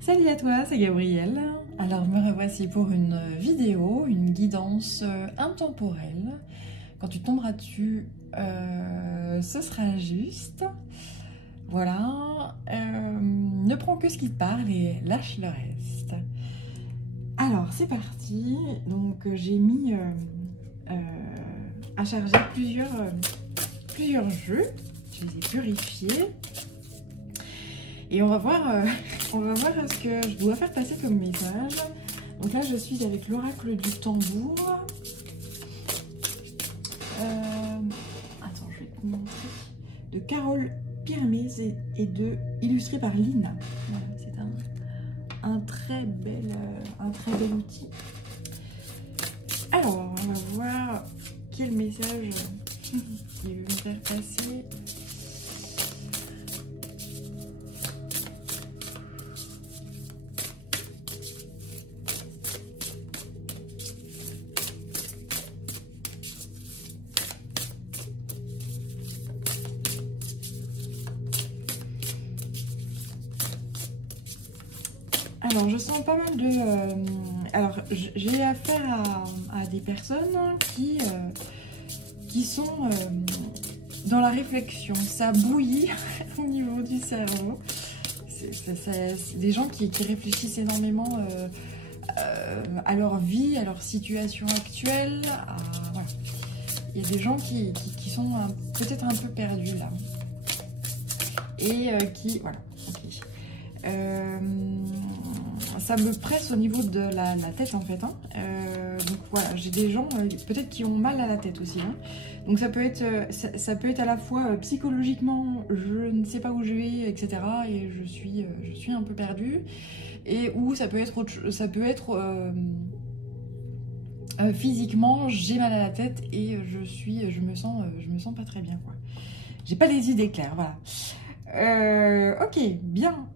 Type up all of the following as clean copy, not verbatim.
Salut à toi, c'est Gabrielle. Alors me revoici pour une vidéo, une guidance intemporelle. Quand tu tomberas dessus, ce sera juste. Voilà. Ne prends que ce qui te parle et lâche le reste. Alors c'est parti. Donc j'ai mis à charger plusieurs jeux. Je les ai purifiés. Et on va voir ce que je dois faire passer comme message. Donc là, je suis avec l'oracle du tambour. Attends, je vais te montrer. De Carole Pirmez et illustré par Lina. Voilà, c'est un très bel outil. Alors, on va voir quel message il veut me faire passer. Alors, je sens pas mal de... alors, j'ai affaire à des personnes qui sont dans la réflexion. Ça bouillit au niveau du cerveau. C'est des gens qui réfléchissent énormément à leur vie, à leur situation actuelle. Voilà. Il y a des gens qui sont peut-être un peu perdus là. Et voilà. Okay. Ça me presse au niveau de la tête en fait. Donc voilà, j'ai des gens peut-être qui ont mal à la tête aussi. Donc ça peut être à la fois psychologiquement, je ne sais pas où je vais, etc. Et je suis un peu perdue. Et ou ça peut être physiquement, j'ai mal à la tête et je me sens pas très bien quoi. J'ai pas les idées claires, voilà. Ok, bien.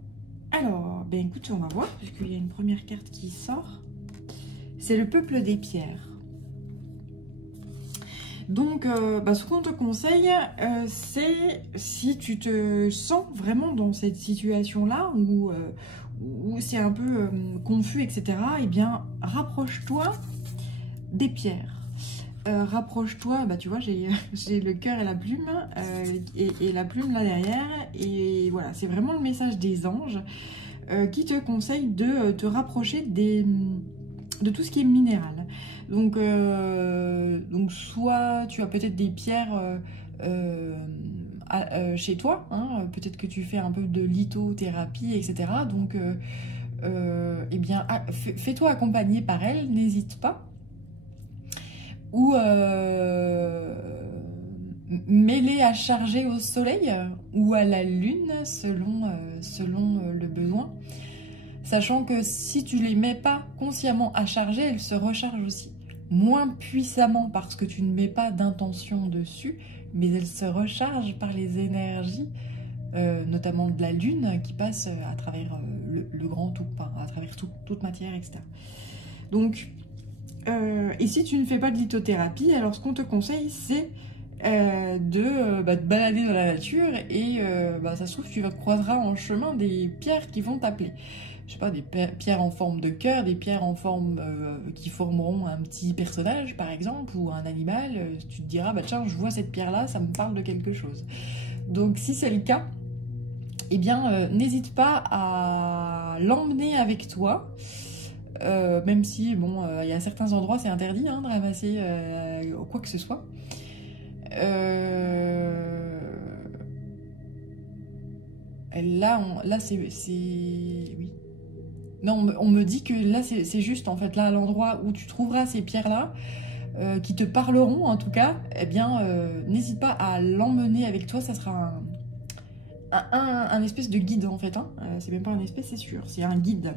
Alors, ben écoute, on va voir, puisqu'il y a une première carte qui sort. C'est le peuple des pierres. Donc, ce qu'on te conseille, c'est si tu te sens vraiment dans cette situation-là, où c'est un peu confus, etc., eh bien, rapproche-toi des pierres. Rapproche-toi, tu vois, j'ai le cœur et la plume, et la plume là derrière, et voilà, c'est vraiment le message des anges qui te conseille de te rapprocher de tout ce qui est minéral. Donc soit tu as peut-être des pierres chez toi, peut-être que tu fais un peu de lithothérapie, etc. Donc, eh bien, fais-toi accompagner par elle, n'hésite pas. Ou mets-les à charger au soleil ou à la lune selon le besoin, sachant que si tu les mets pas consciemment à charger, elles se rechargent aussi, moins puissamment parce que tu ne mets pas d'intention dessus, mais elles se rechargent par les énergies notamment de la lune qui passe à travers le grand tout, à travers toute matière, etc. Donc et si tu ne fais pas de lithothérapie, alors ce qu'on te conseille, c'est de te balader dans la nature et ça se trouve, tu croiseras en chemin des pierres qui vont t'appeler. Je sais pas, des pierres en forme de cœur, des pierres en forme qui formeront un petit personnage, par exemple, ou un animal. Tu te diras, tiens, je vois cette pierre-là, ça me parle de quelque chose. Donc, si c'est le cas, eh bien, n'hésite pas à l'emmener avec toi. Même si, bon, il y a certains endroits, c'est interdit de ramasser quoi que ce soit. Là c'est... Oui. Non, on me dit que là, c'est juste, en fait, là, à l'endroit où tu trouveras ces pierres-là, qui te parleront, en tout cas, eh bien, n'hésite pas à l'emmener avec toi, ça sera un espèce de guide, en fait. C'est même pas un espèce, c'est sûr, c'est un guide.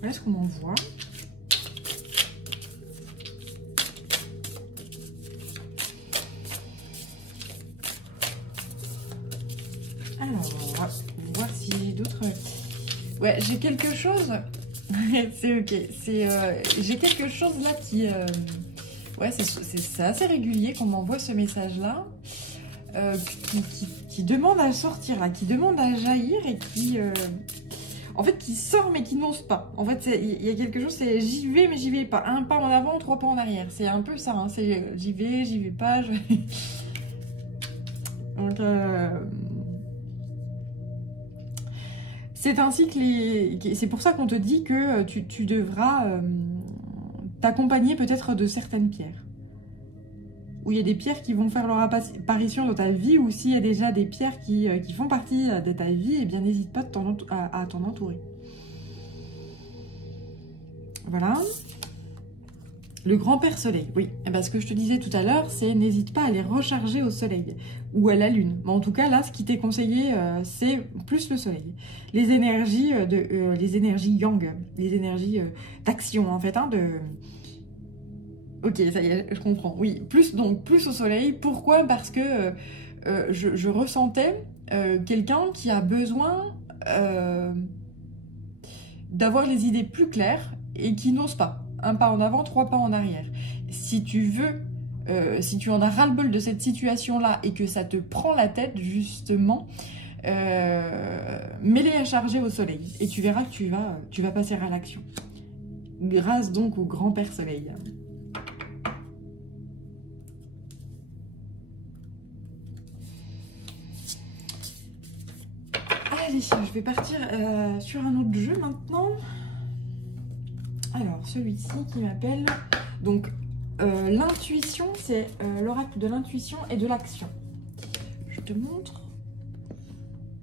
Voilà ce qu'on m'envoie. Alors, on va voir si j'ai d'autres... Ouais, j'ai quelque chose... c'est ok. J'ai quelque chose là Ouais, c'est assez régulier qu'on m'envoie ce message-là, qui demande à sortir, là, qui demande à jaillir et qui... en fait, qui sort mais qui n'ose pas. En fait, il y a quelque chose, c'est j'y vais mais j'y vais pas. Un pas en avant, trois pas en arrière. C'est un peu ça, hein, c'est j'y vais pas. Donc, c'est ainsi que c'est pour ça qu'on te dit que tu devras t'accompagner peut-être de certaines pierres. Où il y a des pierres qui vont faire leur apparition dans ta vie, ou s'il y a déjà des pierres qui font partie de ta vie, eh bien n'hésite pas à t'en entourer. Voilà. Le grand-père soleil, oui. Et ben, ce que je te disais tout à l'heure, c'est n'hésite pas à les recharger au soleil ou à la lune. Mais en tout cas, là, ce qui t'est conseillé, c'est plus le soleil. Les énergies les énergies yang, les énergies d'action, en fait, hein, Ok, ça y est, je comprends. Oui, donc plus au soleil. Pourquoi? Parce que je ressentais quelqu'un qui a besoin d'avoir les idées plus claires et qui n'ose pas. Un pas en avant, trois pas en arrière. Si tu veux, si tu en as ras-le-bol de cette situation-là et que ça te prend la tête, justement, mets-les à charger au soleil. Et tu verras que tu vas passer à l'action. Grâce donc au grand-père soleil. Allez, je vais partir sur un autre jeu maintenant. Alors, celui-ci qui m'appelle... Donc, l'intuition, c'est l'oracle de l'intuition et de l'action. Je te montre.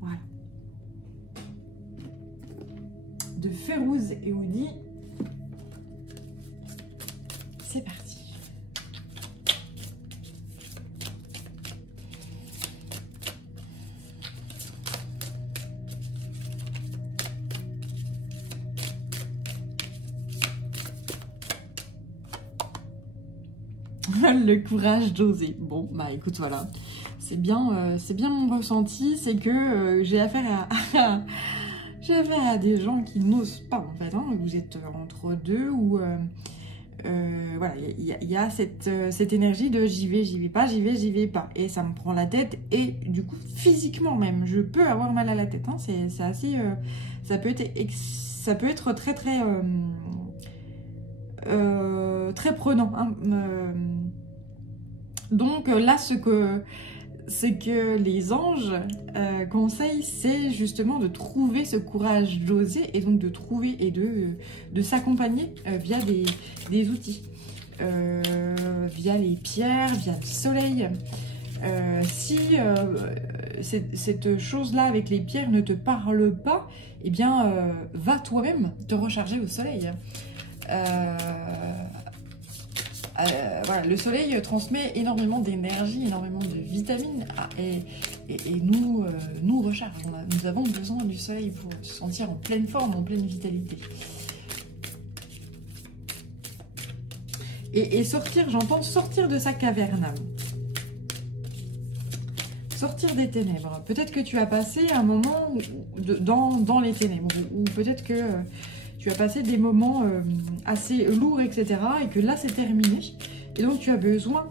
Voilà. De Férouz et Oudi. C'est parti. Le courage d'oser. Bon, bah écoute, voilà. C'est bien mon ressenti, c'est que j'ai affaire j'ai affaire à des gens qui n'osent pas, en fait. Hein. Vous êtes entre deux, ou voilà, il y a cette énergie de j'y vais pas, j'y vais pas. Et ça me prend la tête, et du coup, physiquement même, je peux avoir mal à la tête. Hein. C'est assez... ça peut être très, très... très prenant. Hein. Donc là, ce que les anges conseillent, c'est justement de trouver ce courage d'oser, et donc de trouver et de s'accompagner via des outils, via les pierres, via le soleil. Si cette chose-là avec les pierres ne te parle pas, eh bien, va toi-même te recharger au soleil. Voilà, le soleil transmet énormément d'énergie, énormément de vitamines, et nous recharge. Nous avons besoin du soleil pour se sentir en pleine forme, en pleine vitalité. Et sortir, j'entends sortir de sa caverne. Sortir des ténèbres. Peut-être que tu as passé un moment dans les ténèbres, ou peut-être que... tu as passé des moments assez lourds, etc. Et que là, c'est terminé. Et donc, tu as besoin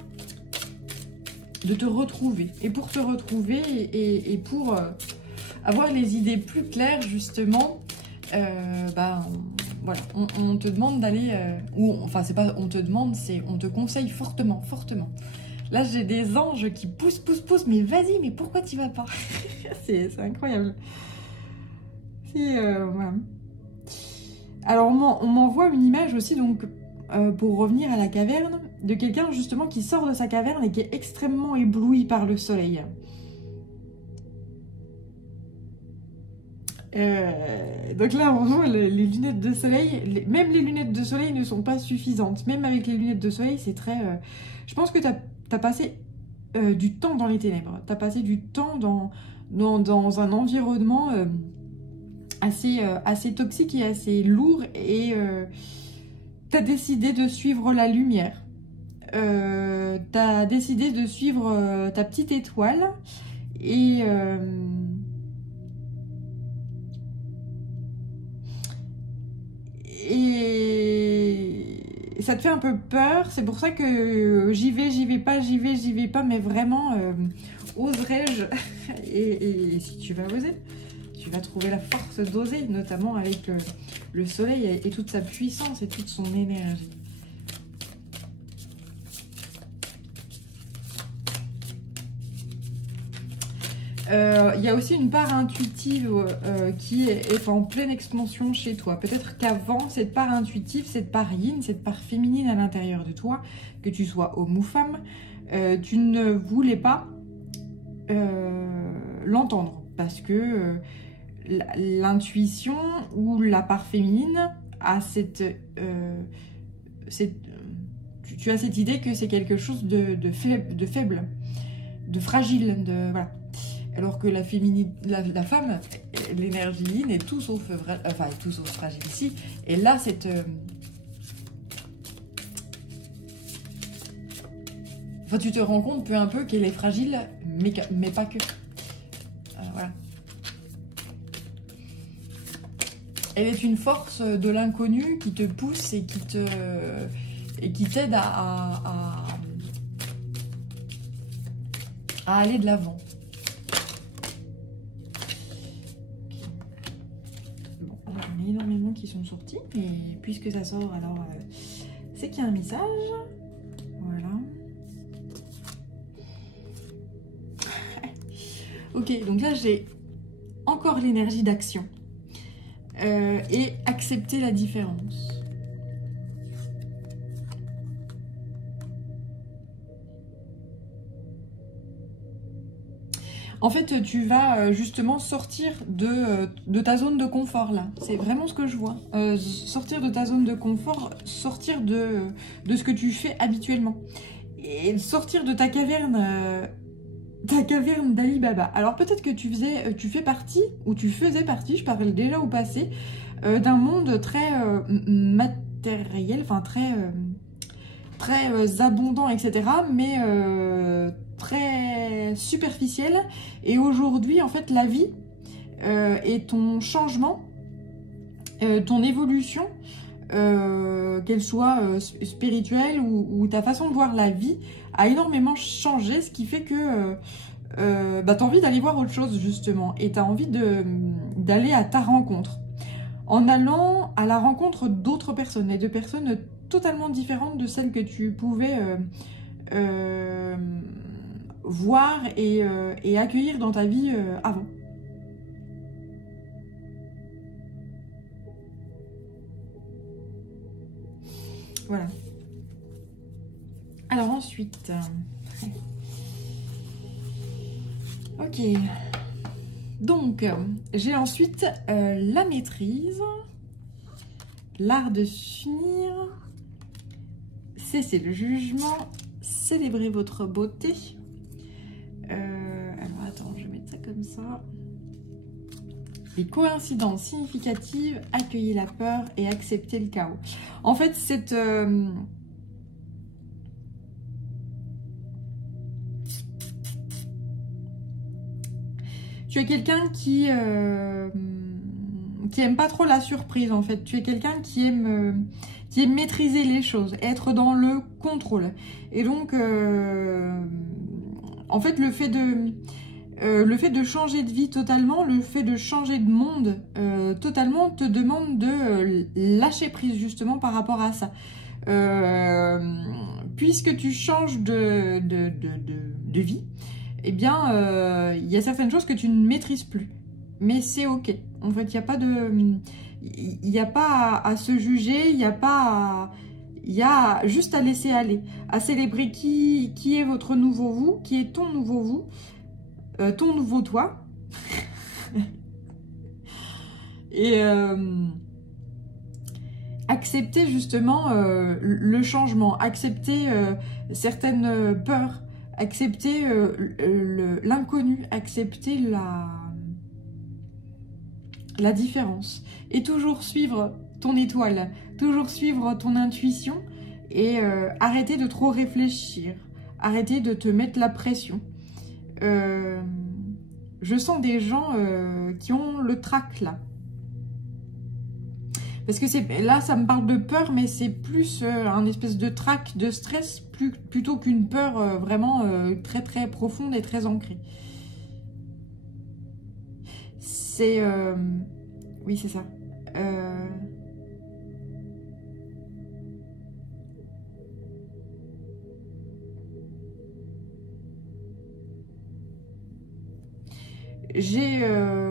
de te retrouver. Et pour te retrouver et pour avoir les idées plus claires, justement, voilà, on te demande d'aller... enfin, c'est pas on te demande, c'est on te conseille fortement, fortement. Là, j'ai des anges qui poussent, mais vas-y, mais pourquoi tu vas pas? C'est incroyable. Voilà. Alors, on m'envoie une image aussi, donc, pour revenir à la caverne, de quelqu'un justement qui sort de sa caverne et qui est extrêmement ébloui par le soleil. Donc là, on voit les lunettes de soleil. Même les lunettes de soleil ne sont pas suffisantes. Même avec les lunettes de soleil, c'est très... Je pense que tu as passé du temps dans les ténèbres. Tu as passé du temps dans un environnement... assez toxique et assez lourd, et tu as décidé de suivre la lumière. Tu as décidé de suivre ta petite étoile, et ça te fait un peu peur. C'est pour ça que j'y vais pas, j'y vais pas. Mais vraiment, oserais-je et si tu vas oser, tu vas trouver la force d'oser, notamment avec le soleil et toute sa puissance et toute son énergie. Il y a aussi une part intuitive qui est en pleine expansion chez toi. Peut-être qu'avant, cette part intuitive, cette part yin, cette part féminine à l'intérieur de toi, que tu sois homme ou femme, tu ne voulais pas l'entendre. Parce que l'intuition ou la part féminine a tu as cette idée que c'est quelque chose de faible, de fragile, voilà. Alors que la femme, l'énergie yin est tout sauf fragile ici. Et là, enfin, tu te rends compte peu à peu qu'elle est fragile, mais pas que. Voilà. Elle est une force de l'inconnu qui te pousse et qui t'aide à aller de l'avant. Énormément qui sont sortis et puisque ça sort alors c'est qu'il y a un message. Voilà. Ok, donc là j'ai encore l'énergie d'action et accepter la différence. En fait, tu vas justement sortir de ta zone de confort, là. C'est vraiment ce que je vois. Sortir de ta zone de confort, sortir de ce que tu fais habituellement. Et sortir de ta caverne d'Ali Baba. Alors peut-être que tu fais partie, ou tu faisais partie, je parle déjà au passé, d'un monde très matériel, enfin très abondant, etc. Mais très superficielle. Et aujourd'hui, en fait, la vie et ton changement, ton évolution, qu'elle soit spirituelle ou ta façon de voir la vie, a énormément changé, ce qui fait que tu as envie d'aller voir autre chose, justement. Et tu as envie d'aller à ta rencontre. En allant à la rencontre d'autres personnes, et de personnes totalement différentes de celles que tu pouvais voir et accueillir dans ta vie avant. Voilà. Alors ensuite... ok. Donc, j'ai ensuite la maîtrise, l'art de s'unir, cesser le jugement, célébrer votre beauté. Alors attends, je vais mettre ça comme ça. Les coïncidences significatives, accueillir la peur et accepter le chaos. En fait, tu es quelqu'un qui aime pas trop la surprise, en fait. Tu es quelqu'un qui aime maîtriser les choses, être dans le contrôle. Et donc, en fait, le fait de changer de vie totalement, le fait de changer de monde totalement te demande de lâcher prise justement par rapport à ça. Puisque tu changes de vie, eh bien, il y a certaines choses que tu ne maîtrises plus. Mais c'est ok. En fait, il n'y a pas à se juger, il y a juste à laisser aller, à célébrer qui est votre nouveau vous, qui est ton nouveau vous, ton nouveau toi. Et accepter justement le changement, accepter certaines peurs, accepter l'inconnu, accepter la différence. Et toujours suivre ton étoile, toujours suivre ton intuition et arrêter de trop réfléchir, arrêter de te mettre la pression. Je sens des gens qui ont le trac là. Parce que là, ça me parle de peur, mais c'est plus un espèce de trac, de stress, plutôt qu'une peur vraiment très très profonde et très ancrée. C'est... oui, c'est ça.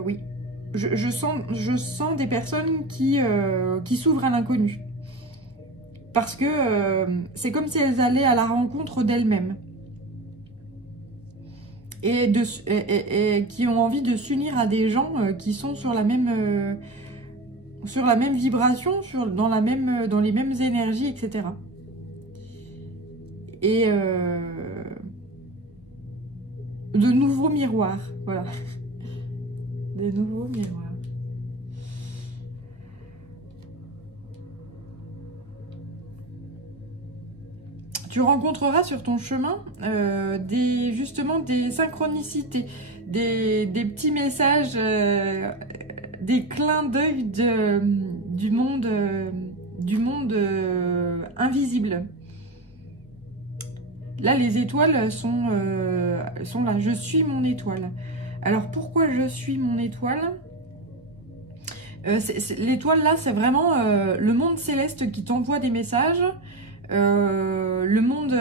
Oui. Je sens des personnes qui s'ouvrent à l'inconnu. Parce que c'est comme si elles allaient à la rencontre d'elles-mêmes. Et qui ont envie de s'unir à des gens qui sont sur la même vibration, dans les mêmes énergies, etc. Et de nouveaux miroirs, voilà. Des nouveaux miroirs. Tu rencontreras sur ton chemin justement des synchronicités, des petits messages, des clins d'œil du monde invisible. Là, les étoiles sont là. Je suis mon étoile. Alors, pourquoi je suis mon étoile? L'étoile, là, c'est vraiment le monde céleste qui t'envoie des messages, le monde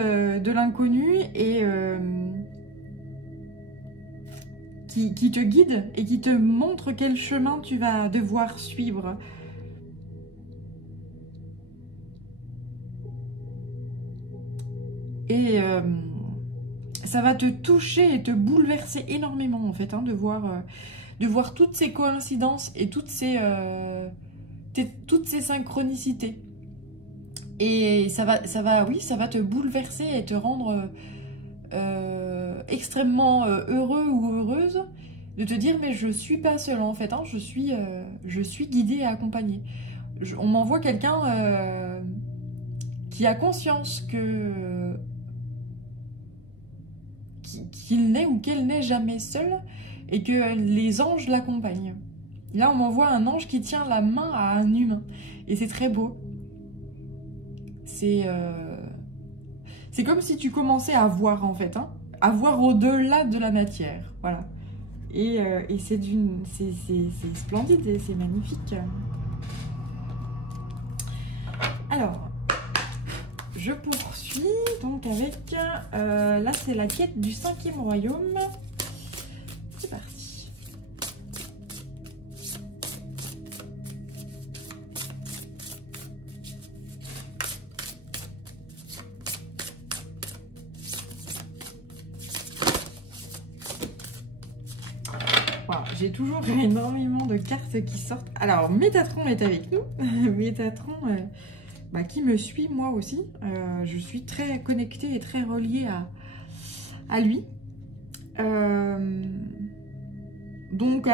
de l'inconnu et qui te guide et qui te montre quel chemin tu vas devoir suivre. Et ça va te toucher et te bouleverser énormément, en fait, hein, de voir toutes ces coïncidences et toutes ces synchronicités. Et ça va te bouleverser et te rendre extrêmement heureux ou heureuse de te dire, mais je suis pas seule, en fait, hein, je suis guidée et accompagnée. On m'envoie quelqu'un qui a conscience qu'il n'est ou qu'elle n'est jamais seule et que les anges l'accompagnent. Là, on m'envoie un ange qui tient la main à un humain. Et c'est très beau. C'est comme si tu commençais à voir, en fait. Hein, à voir au-delà de la matière. Voilà. Et c'est splendide et c'est magnifique. Alors... Je poursuis donc avec, là c'est la quête du 5e royaume. C'est parti. Wow, j'ai toujours énormément de cartes qui sortent. Alors, Métatron est avec nous. Métatron... qui me suit moi aussi. Je suis très connectée et très reliée à lui. Donc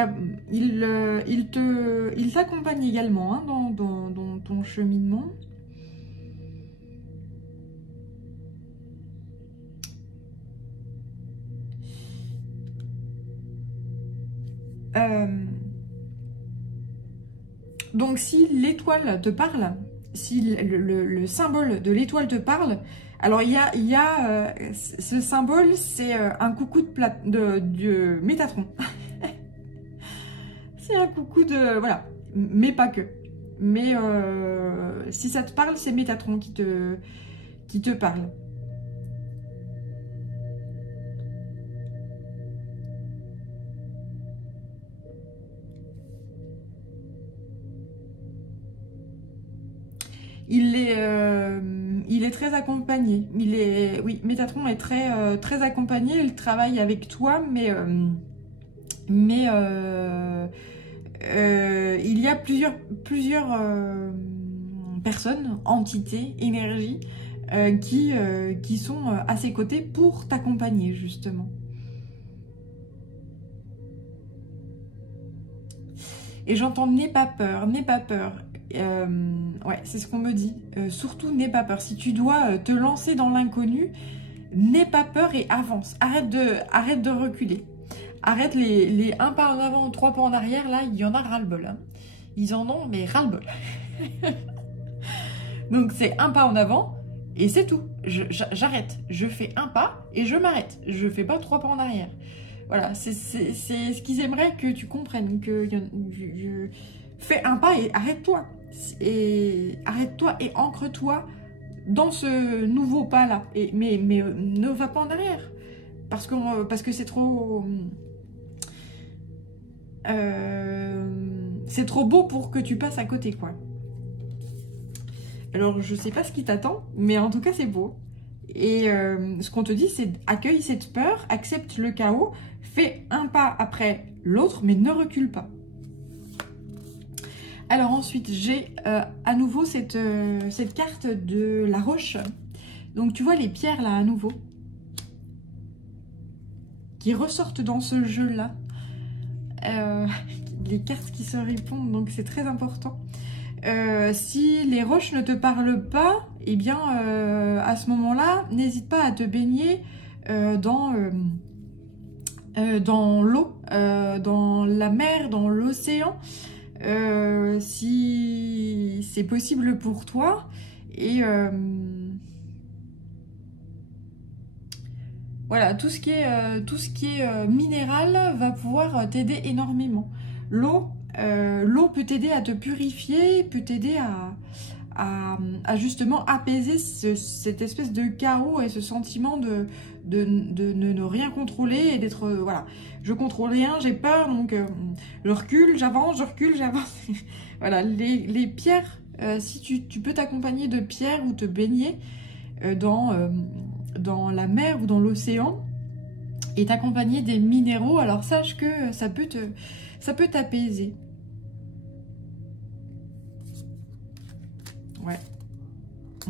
il t'accompagne également, hein, dans ton cheminement. Donc si l'étoile te parle, si le symbole de l'étoile te parle, alors il y a ce symbole, c'est un coucou de Métatron. C'est un coucou de... Voilà, mais pas que. Mais si ça te parle, c'est Métatron qui te parle. Il est très accompagné. Oui, Métatron est très accompagné. Il travaille avec toi, mais il y a plusieurs personnes, entités, énergies qui sont à ses côtés pour t'accompagner, justement. Et j'entends « n'aie pas peur, n'aie pas peur ». Ouais, c'est ce qu'on me dit. Surtout, n'aie pas peur. Si tu dois te lancer dans l'inconnu, n'aie pas peur et avance. Arrête de reculer. Arrête les 1 pas en avant ou 3 pas en arrière. Là, il y en a ras-le-bol. Hein. ils en ont mais ras-le-bol. Donc c'est un pas en avant et c'est tout. J'arrête. Je fais un pas et je m'arrête. Je fais pas 3 pas en arrière. Voilà, c'est ce qu'ils aimeraient que tu comprennes. Que je fais un pas et arrête-toi. Et arrête-toi et ancre-toi dans ce nouveau pas-là. Mais ne va pas en arrière. Parce que c'est trop... c'est trop beau pour que tu passes à côté, quoi. Alors, je sais pas ce qui t'attend, mais en tout cas, c'est beau. Et ce qu'on te dit, c'est accueille cette peur, accepte le chaos, fais un pas après l'autre, mais ne recule pas. Alors ensuite, j'ai à nouveau cette carte de la roche. Donc, tu vois les pierres, là, à nouveau, qui ressortent dans ce jeu-là. Les cartes qui se répondent, donc c'est très important. Si les roches ne te parlent pas, eh bien, à ce moment-là, n'hésite pas à te baigner dans l'eau, dans la mer, dans l'océan, si c'est possible pour toi. Et voilà, tout ce qui est minéral va pouvoir t'aider énormément. L'eau peut t'aider à te purifier, peut t'aider à justement apaiser cette espèce de chaos et ce sentiment de ne rien contrôler et d'être... voilà, je contrôle rien, j'ai peur, donc je recule, j'avance, je recule, j'avance. Voilà, les pierres, si tu peux t'accompagner de pierres ou te baigner dans la mer ou dans l'océan et t'accompagner des minéraux, alors sache que ça peut t'apaiser.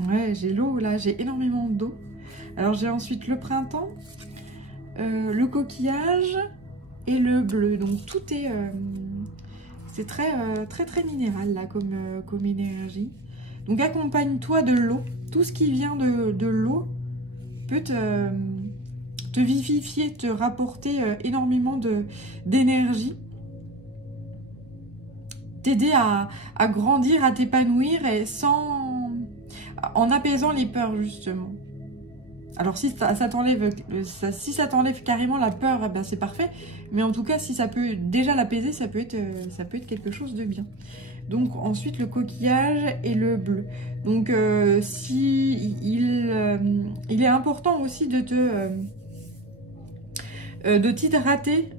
Ouais, j'ai l'eau là, j'ai énormément d'eau. Alors j'ai ensuite le printemps, le coquillage et le bleu. Donc tout est... c'est très minéral là comme énergie. Donc accompagne-toi de l'eau. Tout ce qui vient de l'eau peut te vivifier, te rapporter énormément d'énergie. T'aider à grandir, à t'épanouir et en apaisant les peurs justement. Alors si ça t'enlève carrément la peur, eh ben c'est parfait. Mais en tout cas, si ça peut déjà l'apaiser, ça peut être quelque chose de bien. Donc ensuite le coquillage et le bleu. Donc il est important aussi de t'hydrater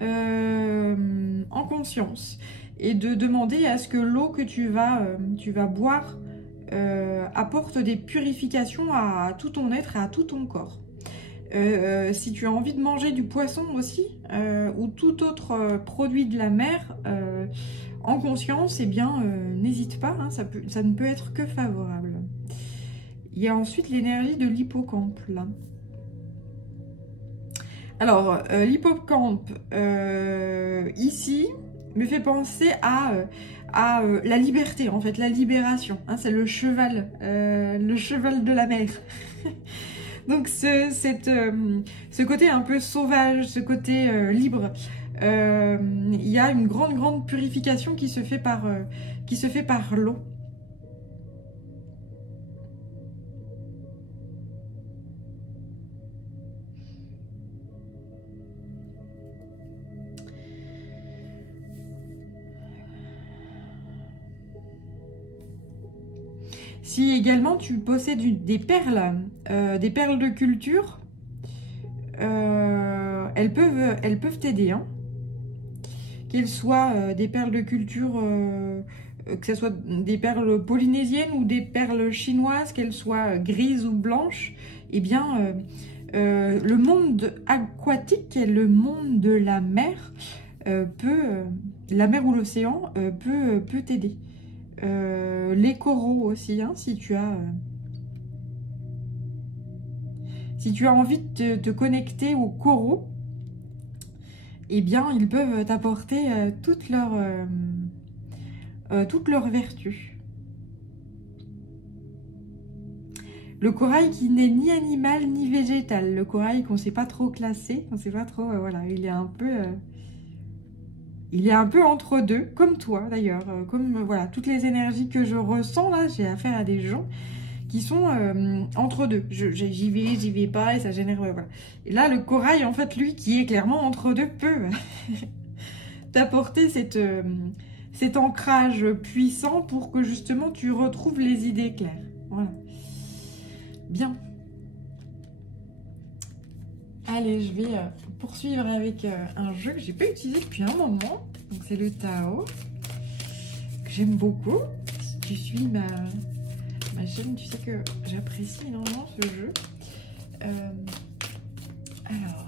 en conscience et de demander à ce que l'eau que tu vas boire apporte des purifications à tout ton être et à tout ton corps. Si tu as envie de manger du poisson aussi ou tout autre produit de la mer en conscience, eh bien n'hésite pas, hein, ça ne peut être que favorable. Il y a ensuite l'énergie de l'hippocampe là. Alors l'hippocampe ici me fait penser à la liberté, en fait, la libération. Hein, c'est le cheval de la mer. Donc ce côté un peu sauvage, ce côté libre, il y a une grande purification qui se fait par l'eau. Si également tu possèdes des perles de culture, elles peuvent t'aider. Hein. Qu'elles soient des perles de culture, que ce soit des perles polynésiennes ou des perles chinoises, qu'elles soient grises ou blanches, eh bien, le monde aquatique et le monde de la mer la mer ou l'océan peut t'aider. Les coraux aussi, hein, si tu as envie de te connecter aux coraux, eh bien ils peuvent t'apporter toutes leurs vertus. Le corail qui n'est ni animal ni végétal, le corail qu'on ne sait pas trop classer, on sait pas trop, voilà, il est un peu il est un peu entre deux, comme toi d'ailleurs. Comme voilà, toutes les énergies que je ressens là, j'ai affaire à des gens qui sont entre deux. J'y vais pas et ça génère... voilà. Et là, le corail, en fait, lui, qui est clairement entre deux, peut t'apporter cet ancrage puissant pour que justement tu retrouves les idées claires. Voilà. Bien. Allez, je vais poursuivre avec un jeu que j'ai pas utilisé depuis un moment. Donc c'est le Tao, que j'aime beaucoup. Si tu suis ma chaîne, tu sais que j'apprécie énormément ce jeu. Alors...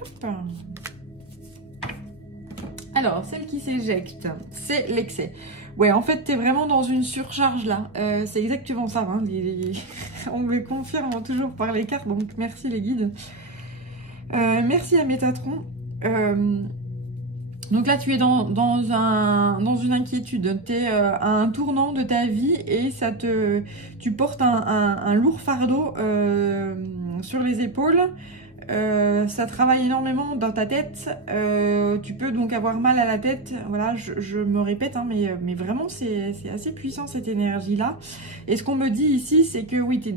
Hop. Alors, celle qui s'éjecte, c'est l'excès. Ouais, en fait, t'es vraiment dans une surcharge là. C'est exactement ça. Hein, on me confirme toujours par les cartes, donc merci les guides. Merci à Métatron. Donc là, tu es dans une inquiétude. Tu es à un tournant de ta vie et tu portes un lourd fardeau sur les épaules. Ça travaille énormément dans ta tête. Tu peux donc avoir mal à la tête. Voilà, je me répète, hein, mais vraiment, c'est assez puissant cette énergie-là. Et ce qu'on me dit ici, c'est que oui, t'es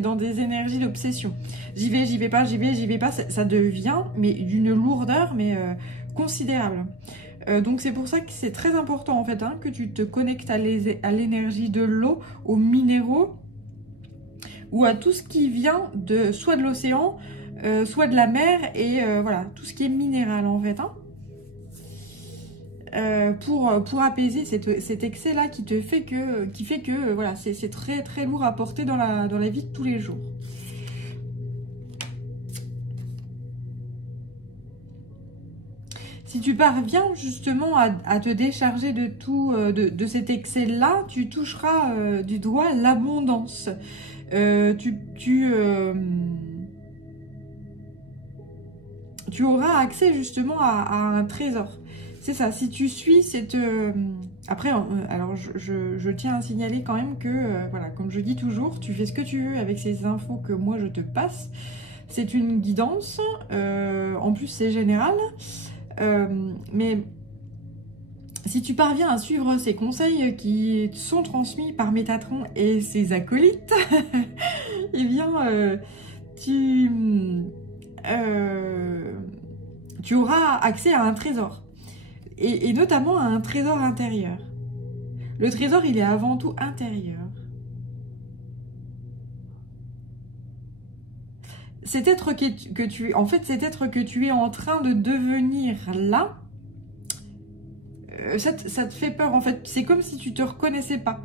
dans des énergies d'obsession. J'y vais pas, j'y vais pas. Ça devient mais d'une lourdeur, mais considérable. Donc c'est pour ça que c'est très important en fait, hein, que tu te connectes à l'énergie de l'eau, aux minéraux ou à tout ce qui vient soit de l'océan, soit de la mer et voilà, tout ce qui est minéral en fait, hein, pour apaiser cet excès là qui fait que voilà, c'est très très lourd à porter dans la vie de tous les jours. Si tu parviens justement à te décharger de tout, de cet excès-là, tu toucheras du doigt l'abondance. Tu auras accès justement à un trésor. C'est ça, si tu suis cette... Après, alors je tiens à signaler quand même que, voilà, comme je dis toujours, tu fais ce que tu veux avec ces infos que moi je te passe. C'est une guidance, en plus c'est général. Mais si tu parviens à suivre ces conseils qui sont transmis par Métatron et ses acolytes, eh bien, tu auras accès à un trésor. Et notamment à un trésor intérieur. Le trésor, il est avant tout intérieur. Cet être que tu es, en fait, cet être que tu es en train de devenir là, ça te fait peur en fait. C'est comme si tu te reconnaissais pas.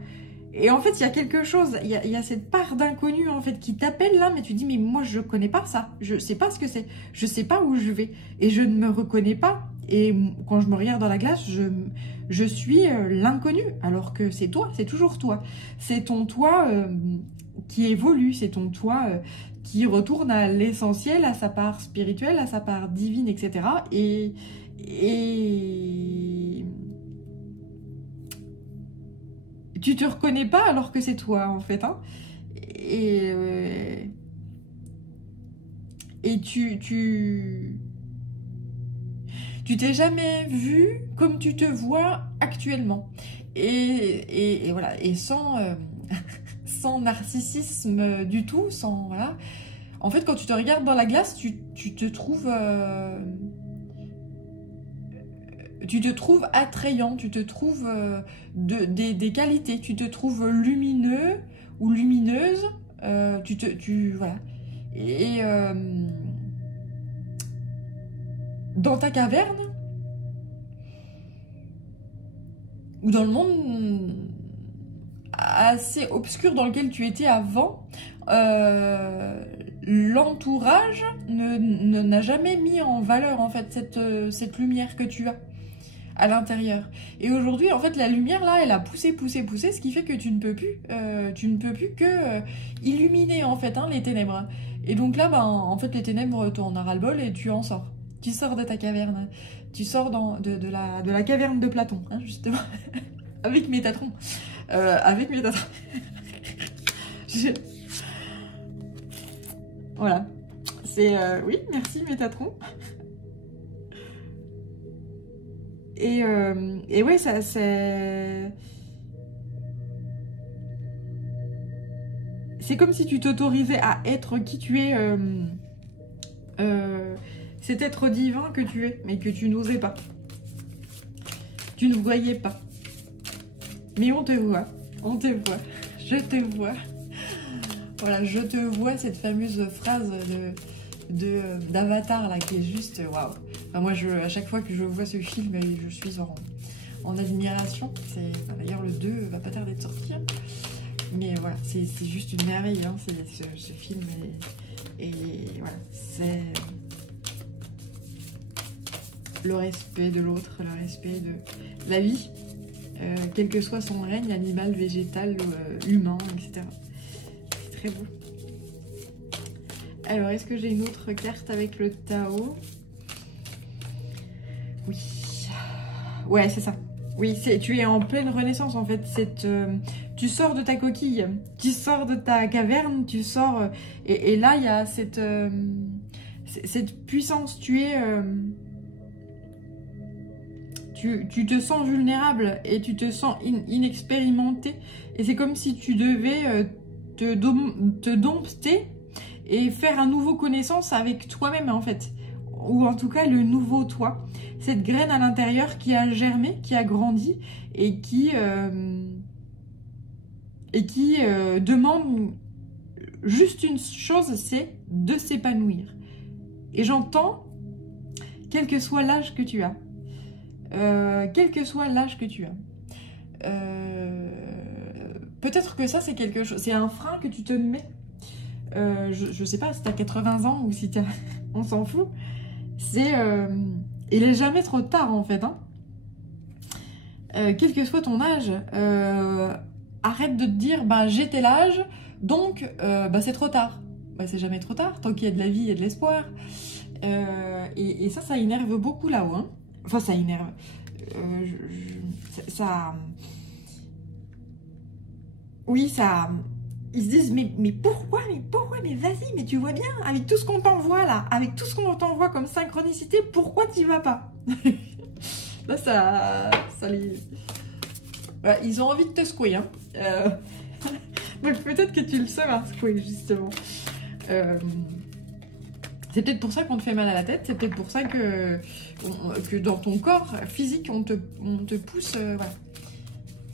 Et en fait, il y a quelque chose, il y a cette part d'inconnu en fait qui t'appelle là, mais tu dis mais moi je connais pas ça, je sais pas ce que c'est, je sais pas où je vais et je ne me reconnais pas. Et quand je me regarde dans la glace, je suis l'inconnu, alors que c'est toi, c'est toujours toi. C'est ton toi qui évolue, c'est ton toi qui retourne à l'essentiel, à sa part spirituelle, à sa part divine, etc. Et tu te reconnais pas alors que c'est toi, en fait. Hein. Et tu t'es jamais vu comme tu te vois actuellement. Et voilà, et sans... sans narcissisme du tout, sans... Voilà. En fait, quand tu te regardes dans la glace, tu te trouves... tu te trouves attrayant, tu te trouves des qualités, tu te trouves lumineux ou lumineuse, voilà. Et dans ta caverne, ou dans le monde assez obscur dans lequel tu étais avant, l'entourage n'a jamais mis en valeur en fait cette lumière que tu as à l'intérieur. Et aujourd'hui, en fait, la lumière là, elle a poussé, ce qui fait que tu ne peux plus que illuminer en fait les ténèbres. Et donc là, en fait, les ténèbres, t'en as ras-le-bol et tu en sors. Tu sors de ta caverne. Tu sors de la caverne de Platon, hein, justement, avec Métatron. Avec Métatron. Voilà. C'est... oui, merci Métatron. Et ouais, ça c'est comme si tu t'autorisais à être qui tu es, cet être divin que tu es, mais que tu n'osais pas. Tu ne voyais pas. Mais on te voit, je te vois. Voilà, je te vois, cette fameuse phrase d'Avatar là, qui est juste waouh. Enfin, moi, à chaque fois que je vois ce film, je suis en admiration. D'ailleurs, le 2 va pas tarder de sortir. Mais voilà, c'est juste une merveille, hein, ce film. Et voilà, c'est le respect de l'autre, le respect de la vie, quel que soit son règne, animal, végétal, humain, etc. C'est très beau. Alors, est-ce que j'ai une autre carte avec le Tao? Oui. Ouais, c'est ça. Oui, tu es en pleine renaissance en fait. Tu sors de ta coquille, tu sors de ta caverne, tu sors... et là, il y a cette puissance. Tu te sens vulnérable et tu te sens inexpérimenté. Et c'est comme si tu devais te dompter et faire un nouveau connaissance avec toi-même en fait. Ou en tout cas le nouveau toi. Cette graine à l'intérieur qui a germé, qui a grandi et qui demande juste une chose, c'est de s'épanouir. Et j'entends, quel que soit l'âge que tu as, peut-être que ça c'est quelque chose, c'est un frein que tu te mets. Je sais pas si t'as 80 ans ou si t'as... on s'en fout. Il est jamais trop tard en fait, hein. Quel que soit ton âge, arrête de te dire bah j'ai tel âge, donc bah c'est trop tard. Bah c'est jamais trop tard, tant qu'il y a de la vie, il y a de l'espoir. Et ça énerve beaucoup là-haut, hein. Enfin ça énerve. Oui, ça... Ils se disent, mais pourquoi, mais vas-y, mais tu vois bien, avec tout ce qu'on t'envoie là, avec tout ce qu'on t'envoie comme synchronicité, pourquoi tu vas pas? Là, ça les... Voilà, ils ont envie de te secouer, hein. Donc peut-être que tu le seras secouer, justement. C'est peut-être pour ça qu'on te fait mal à la tête, c'est peut-être pour ça que dans ton corps physique, on te pousse... voilà.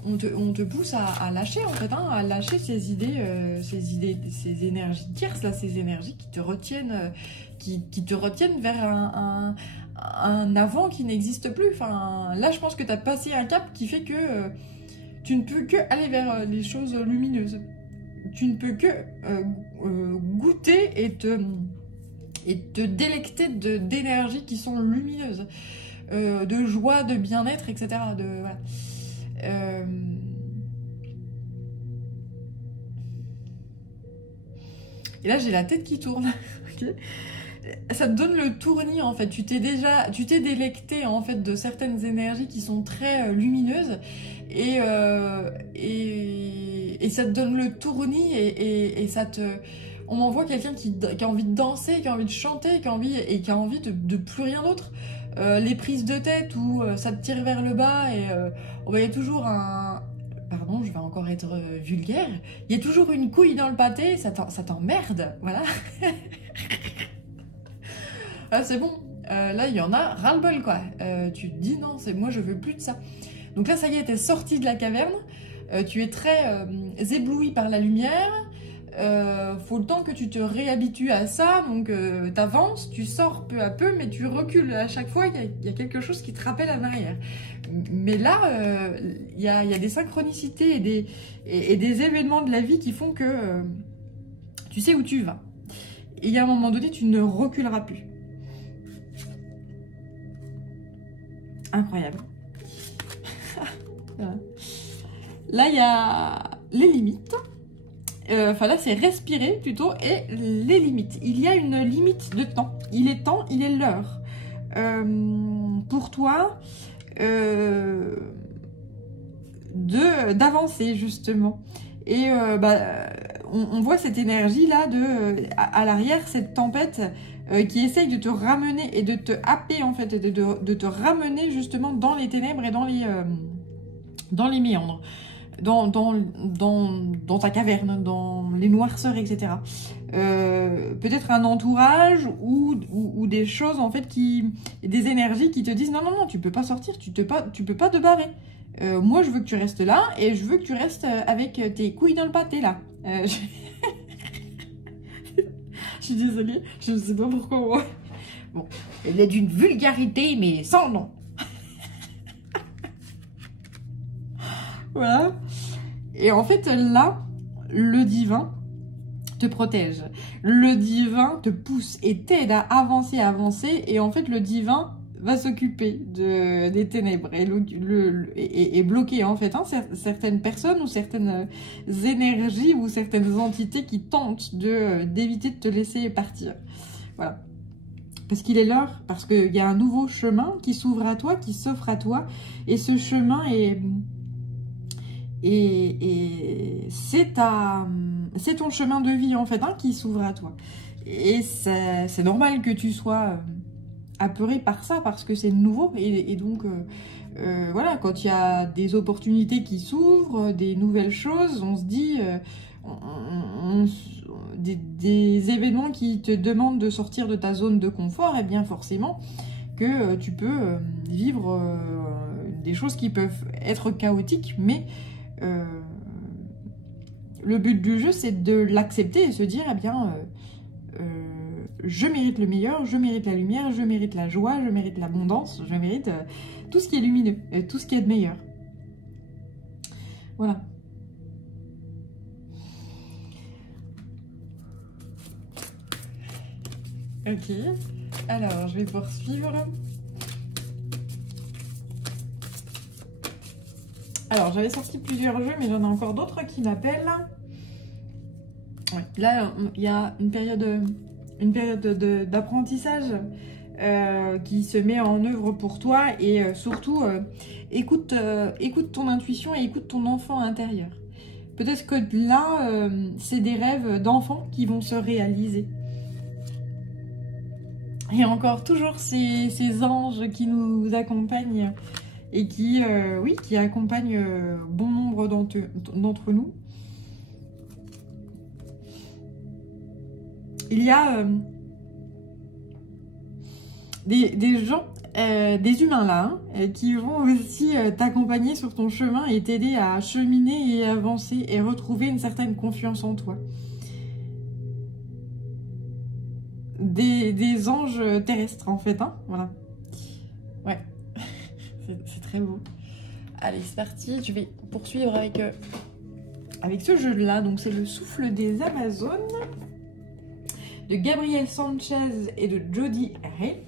On te pousse à lâcher en fait, hein, à lâcher ces idées, ces énergies tierces là, ces énergies qui te retiennent, vers un avant qui n'existe plus. Enfin, là, je pense que tu as passé un cap qui fait que tu ne peux que aller vers les choses lumineuses. Tu ne peux que goûter et te délecter d'énergies qui sont lumineuses, de joie, de bien-être, etc. Voilà. Et là j'ai la tête qui tourne. Okay. Ça te donne le tournis en fait. Tu t'es délecté en fait de certaines énergies qui sont très lumineuses et ça te donne le tournis et ça te... On m'envoie quelqu'un qui a envie de danser, qui a envie de chanter, qui a envie de plus rien d'autre. Les prises de tête où ça te tire vers le bas et il y a toujours un... Pardon, je vais encore être vulgaire. Il y a toujours une couille dans le pâté, ça t'emmerde, voilà. Ah, c'est bon, là il y en a ras-le-bol quoi. Tu te dis non, moi je veux plus de ça. Donc là ça y est, t'es sorti de la caverne, tu es très ébloui par la lumière. Faut le temps que tu te réhabitues à ça, donc t'avances, tu sors peu à peu, mais tu recules à chaque fois, il y a quelque chose qui te rappelle en arrière. Mais là, il y a des synchronicités et des événements de la vie qui font que tu sais où tu vas. Et il y a un moment donné, tu ne reculeras plus. Incroyable. Là, il y a les limites. Enfin là c'est respirer plutôt et les limites. Il y a une limite de temps. Il est temps, il est l'heure. Pour toi d'avancer justement. Et on voit cette énergie là à l'arrière, cette tempête qui essaye de te ramener et de te happer en fait, et de te ramener justement dans les ténèbres et dans les méandres, dans ta caverne, dans les noirceurs, etc. Peut-être un entourage ou des choses en fait des énergies qui te disent non, non, non, tu peux pas sortir, tu peux pas te barrer. Moi, je veux que tu restes là et je veux que tu restes avec tes couilles dans le pâté là. Je suis désolée, je ne sais pas pourquoi moi. Bon, elle est d'une vulgarité, mais sans nom. Voilà. Et en fait, là, le divin te protège. Le divin te pousse et t'aide à avancer. Et en fait, le divin va s'occuper des ténèbres et bloquer en fait certaines personnes ou certaines énergies ou certaines entités qui tentent d'éviter de te laisser partir. Voilà. Parce qu'il est l'heure, parce qu'il y a un nouveau chemin qui s'ouvre à toi, qui s'offre à toi. Et ce chemin c'est ton chemin de vie en fait qui s'ouvre à toi. Et c'est normal que tu sois apeuré par ça parce que c'est nouveau et donc voilà, quand il y a des opportunités qui s'ouvrent, des nouvelles choses, on se dit des événements qui te demandent de sortir de ta zone de confort, et bien forcément que tu peux vivre des choses qui peuvent être chaotiques, mais le but du jeu, c'est de l'accepter et se dire, eh bien, je mérite le meilleur, je mérite la lumière, je mérite la joie, je mérite l'abondance, je mérite tout ce qui est lumineux, tout ce qui est de meilleur. Voilà. Ok, alors je vais poursuivre. Alors, j'avais sorti plusieurs jeux, mais j'en ai encore d'autres qui m'appellent. Ouais. Là, il y a une période d'apprentissage qui se met en œuvre pour toi. Et surtout, écoute ton intuition et écoute ton enfant intérieur. Peut-être que là, c'est des rêves d'enfants qui vont se réaliser. Et encore, toujours ces anges qui nous accompagnent et qui accompagne bon nombre d'entre nous. Il y a des gens, des humains là, qui vont aussi t'accompagner sur ton chemin et t'aider à cheminer et avancer et retrouver une certaine confiance en toi. Des anges terrestres en fait, voilà. Ouais. C'est très beau. Allez, c'est parti. Je vais poursuivre avec ce jeu-là. Donc, c'est le souffle des Amazones de Gabriel Sanchez et de Jody Ray.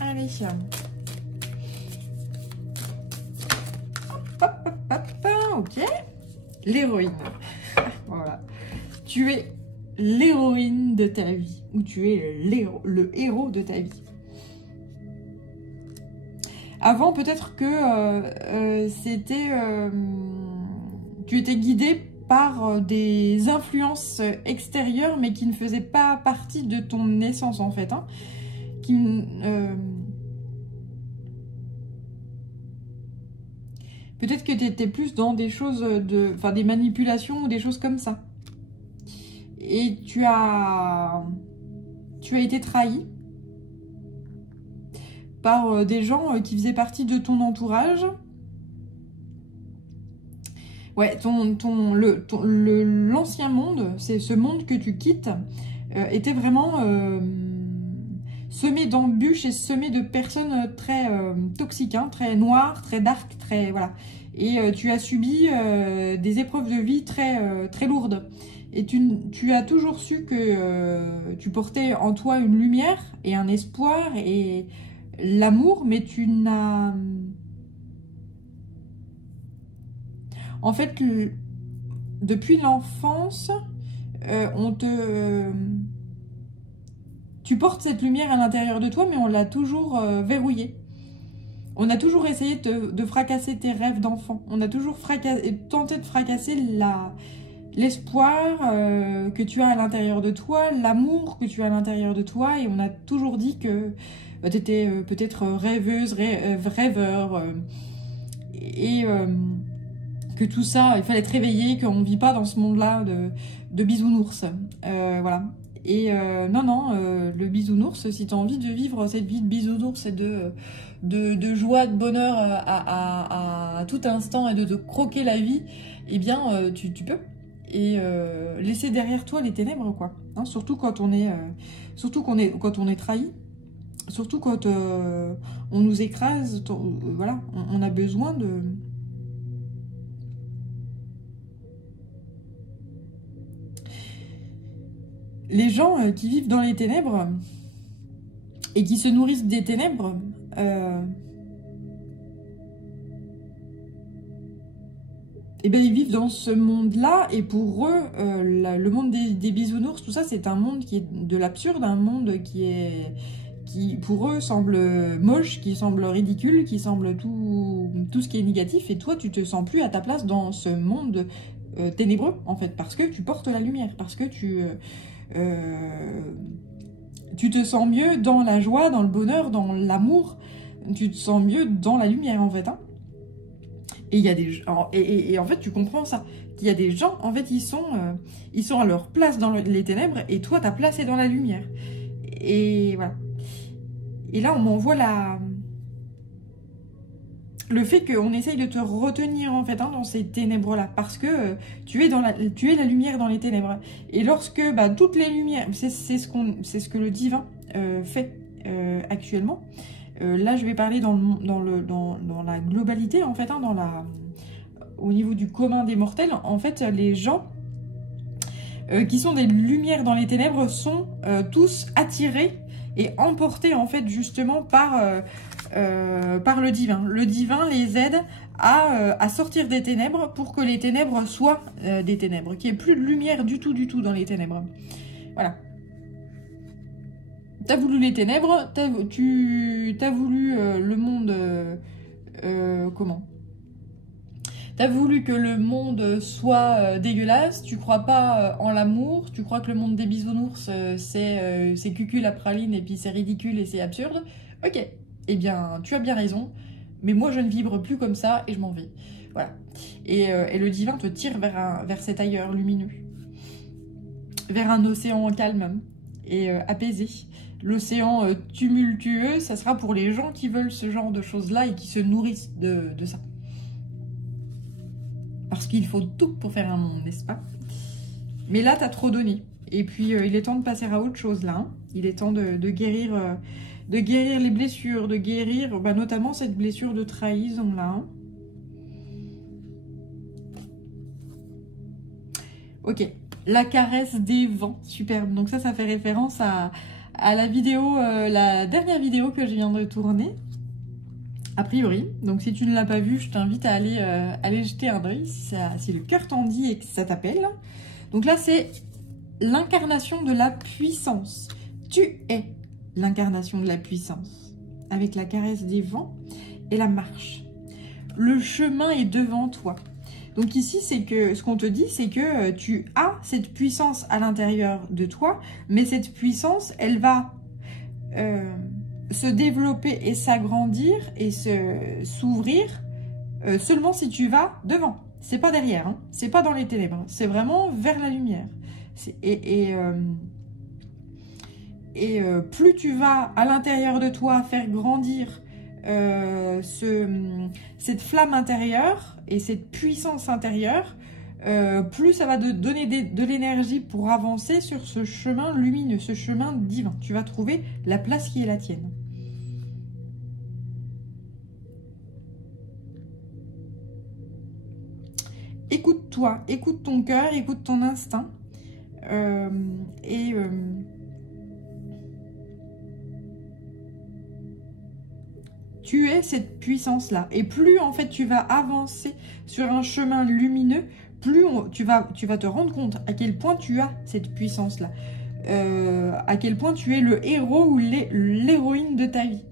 Allez. Hop, hop, hop, hop. Ok. L'héroïne. Voilà. Tu es l'héroïne de ta vie, ou tu es le héros de ta vie. Avant, peut-être que tu étais guidé par des influences extérieures, mais qui ne faisaient pas partie de ton essence, en fait. Peut-être que tu étais plus dans des choses, des manipulations ou des choses comme ça. Et tu as été trahi par des gens qui faisaient partie de ton entourage. Ouais, l'ancien monde, c'est ce monde que tu quittes, était vraiment semé d'embûches et semé de personnes très toxiques, très noires, très dark, très voilà. Et tu as subi des épreuves de vie très très lourdes. Et tu as toujours su que tu portais en toi une lumière et un espoir et l'amour, mais tu n'as... En fait, depuis l'enfance, tu portes cette lumière à l'intérieur de toi, mais on l'a toujours verrouillée. On a toujours essayé de fracasser tes rêves d'enfant. On a toujours tenté de fracasser l'espoir que tu as à l'intérieur de toi, l'amour que tu as à l'intérieur de toi. Et on a toujours dit que tu étais peut-être rêveuse, rêveur, et que tout ça, il fallait te réveiller, qu'on ne vit pas dans ce monde-là de bisounours. Voilà. Et non, le bisounours, si tu as envie de vivre cette vie de bisounours et de joie, de bonheur à tout instant et de te croquer la vie, eh bien, tu peux. Et laisser derrière toi les ténèbres, quoi. Hein, surtout quand on est, quand on est trahi, surtout quand on nous écrase, voilà, on a besoin de... Les gens qui vivent dans les ténèbres et qui se nourrissent des ténèbres, eh bien, ils vivent dans ce monde-là, et pour eux, le monde des bisounours, tout ça, c'est un monde qui est de l'absurde, un monde qui pour eux semble moche, qui semble ridicule, qui semble tout ce qui est négatif, et toi, tu te sens plus à ta place dans ce monde ténébreux, en fait, parce que tu portes la lumière, parce que tu te sens mieux dans la joie, dans le bonheur, dans l'amour, tu te sens mieux dans la lumière, en fait, hein. Et il y a des gens, et en fait, tu comprends ça. Il y a des gens, en fait, ils sont à leur place dans les ténèbres, et toi, ta place est dans la lumière. Et voilà. Et là, on m'envoie le fait qu'on essaye de te retenir, en fait, hein, dans ces ténèbres-là, parce que tu es la lumière dans les ténèbres. Et lorsque toutes les lumières, c'est ce que le divin fait actuellement. Là, je vais parler dans la globalité, en fait, hein, au niveau du commun des mortels. En fait, les gens qui sont des lumières dans les ténèbres sont tous attirés et emportés, en fait, justement, par le divin. Le divin les aide à sortir des ténèbres pour que les ténèbres soient des ténèbres, qu'il n'y ait plus de lumière du tout dans les ténèbres. Voilà. T'as voulu les ténèbres, t'as voulu le monde... comment? T'as voulu que le monde soit dégueulasse, tu crois pas en l'amour, tu crois que le monde des bisounours, c'est cucul la praline, et puis c'est ridicule et c'est absurde. Ok, eh bien, tu as bien raison, mais moi je ne vibre plus comme ça et je m'en vais. Voilà. Et le divin te tire vers cet ailleurs lumineux, vers un océan calme et apaisé. L'océan tumultueux, ça sera pour les gens qui veulent ce genre de choses-là et qui se nourrissent de ça. Parce qu'il faut tout pour faire un monde, n'est-ce pas? Mais là, t'as trop donné. Et puis, il est temps de passer à autre chose, là. Hein. Il est temps de guérir les blessures, de guérir notamment cette blessure de trahison, là. Hein. Ok. La caresse des vents, superbe. Donc ça fait référence à la vidéo, la dernière vidéo que je viens de tourner, a priori. Donc si tu ne l'as pas vue, je t'invite à aller jeter un œil si le cœur t'en dit et que ça t'appelle. Donc là, c'est l'incarnation de la puissance. Tu es l'incarnation de la puissance, avec la caresse des vents et la marche. Le chemin est devant toi. Donc ici, c'est que ce qu'on te dit, c'est que tu as cette puissance à l'intérieur de toi, mais cette puissance, elle va se développer et s'agrandir et s'ouvrir seulement si tu vas devant. C'est pas derrière, hein. C'est pas dans les ténèbres, c'est vraiment vers la lumière. Plus tu vas à l'intérieur de toi faire grandir cette flamme intérieure et cette puissance intérieure, plus ça va te donner de l'énergie pour avancer sur ce chemin lumineux, ce chemin divin. Tu vas trouver la place qui est la tienne. Écoute-toi, écoute ton cœur, écoute ton instinct. Tu es cette puissance-là. Et plus, en fait, tu vas avancer sur un chemin lumineux, plus tu vas te rendre compte à quel point tu as cette puissance-là. À quel point tu es le héros ou l'héroïne de ta vie.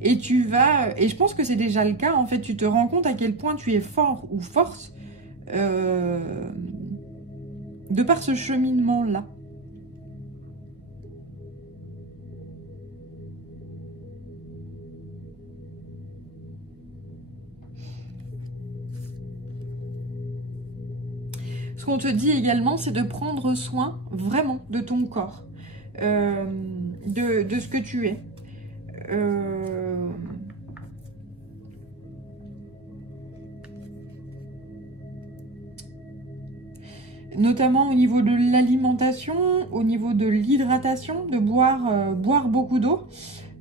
Et je pense que c'est déjà le cas, en fait, tu te rends compte à quel point tu es fort ou forte de par ce cheminement-là. Ce qu'on te dit également, c'est de prendre soin vraiment de ton corps, de ce que tu es. Notamment au niveau de l'alimentation, au niveau de l'hydratation, de boire beaucoup d'eau.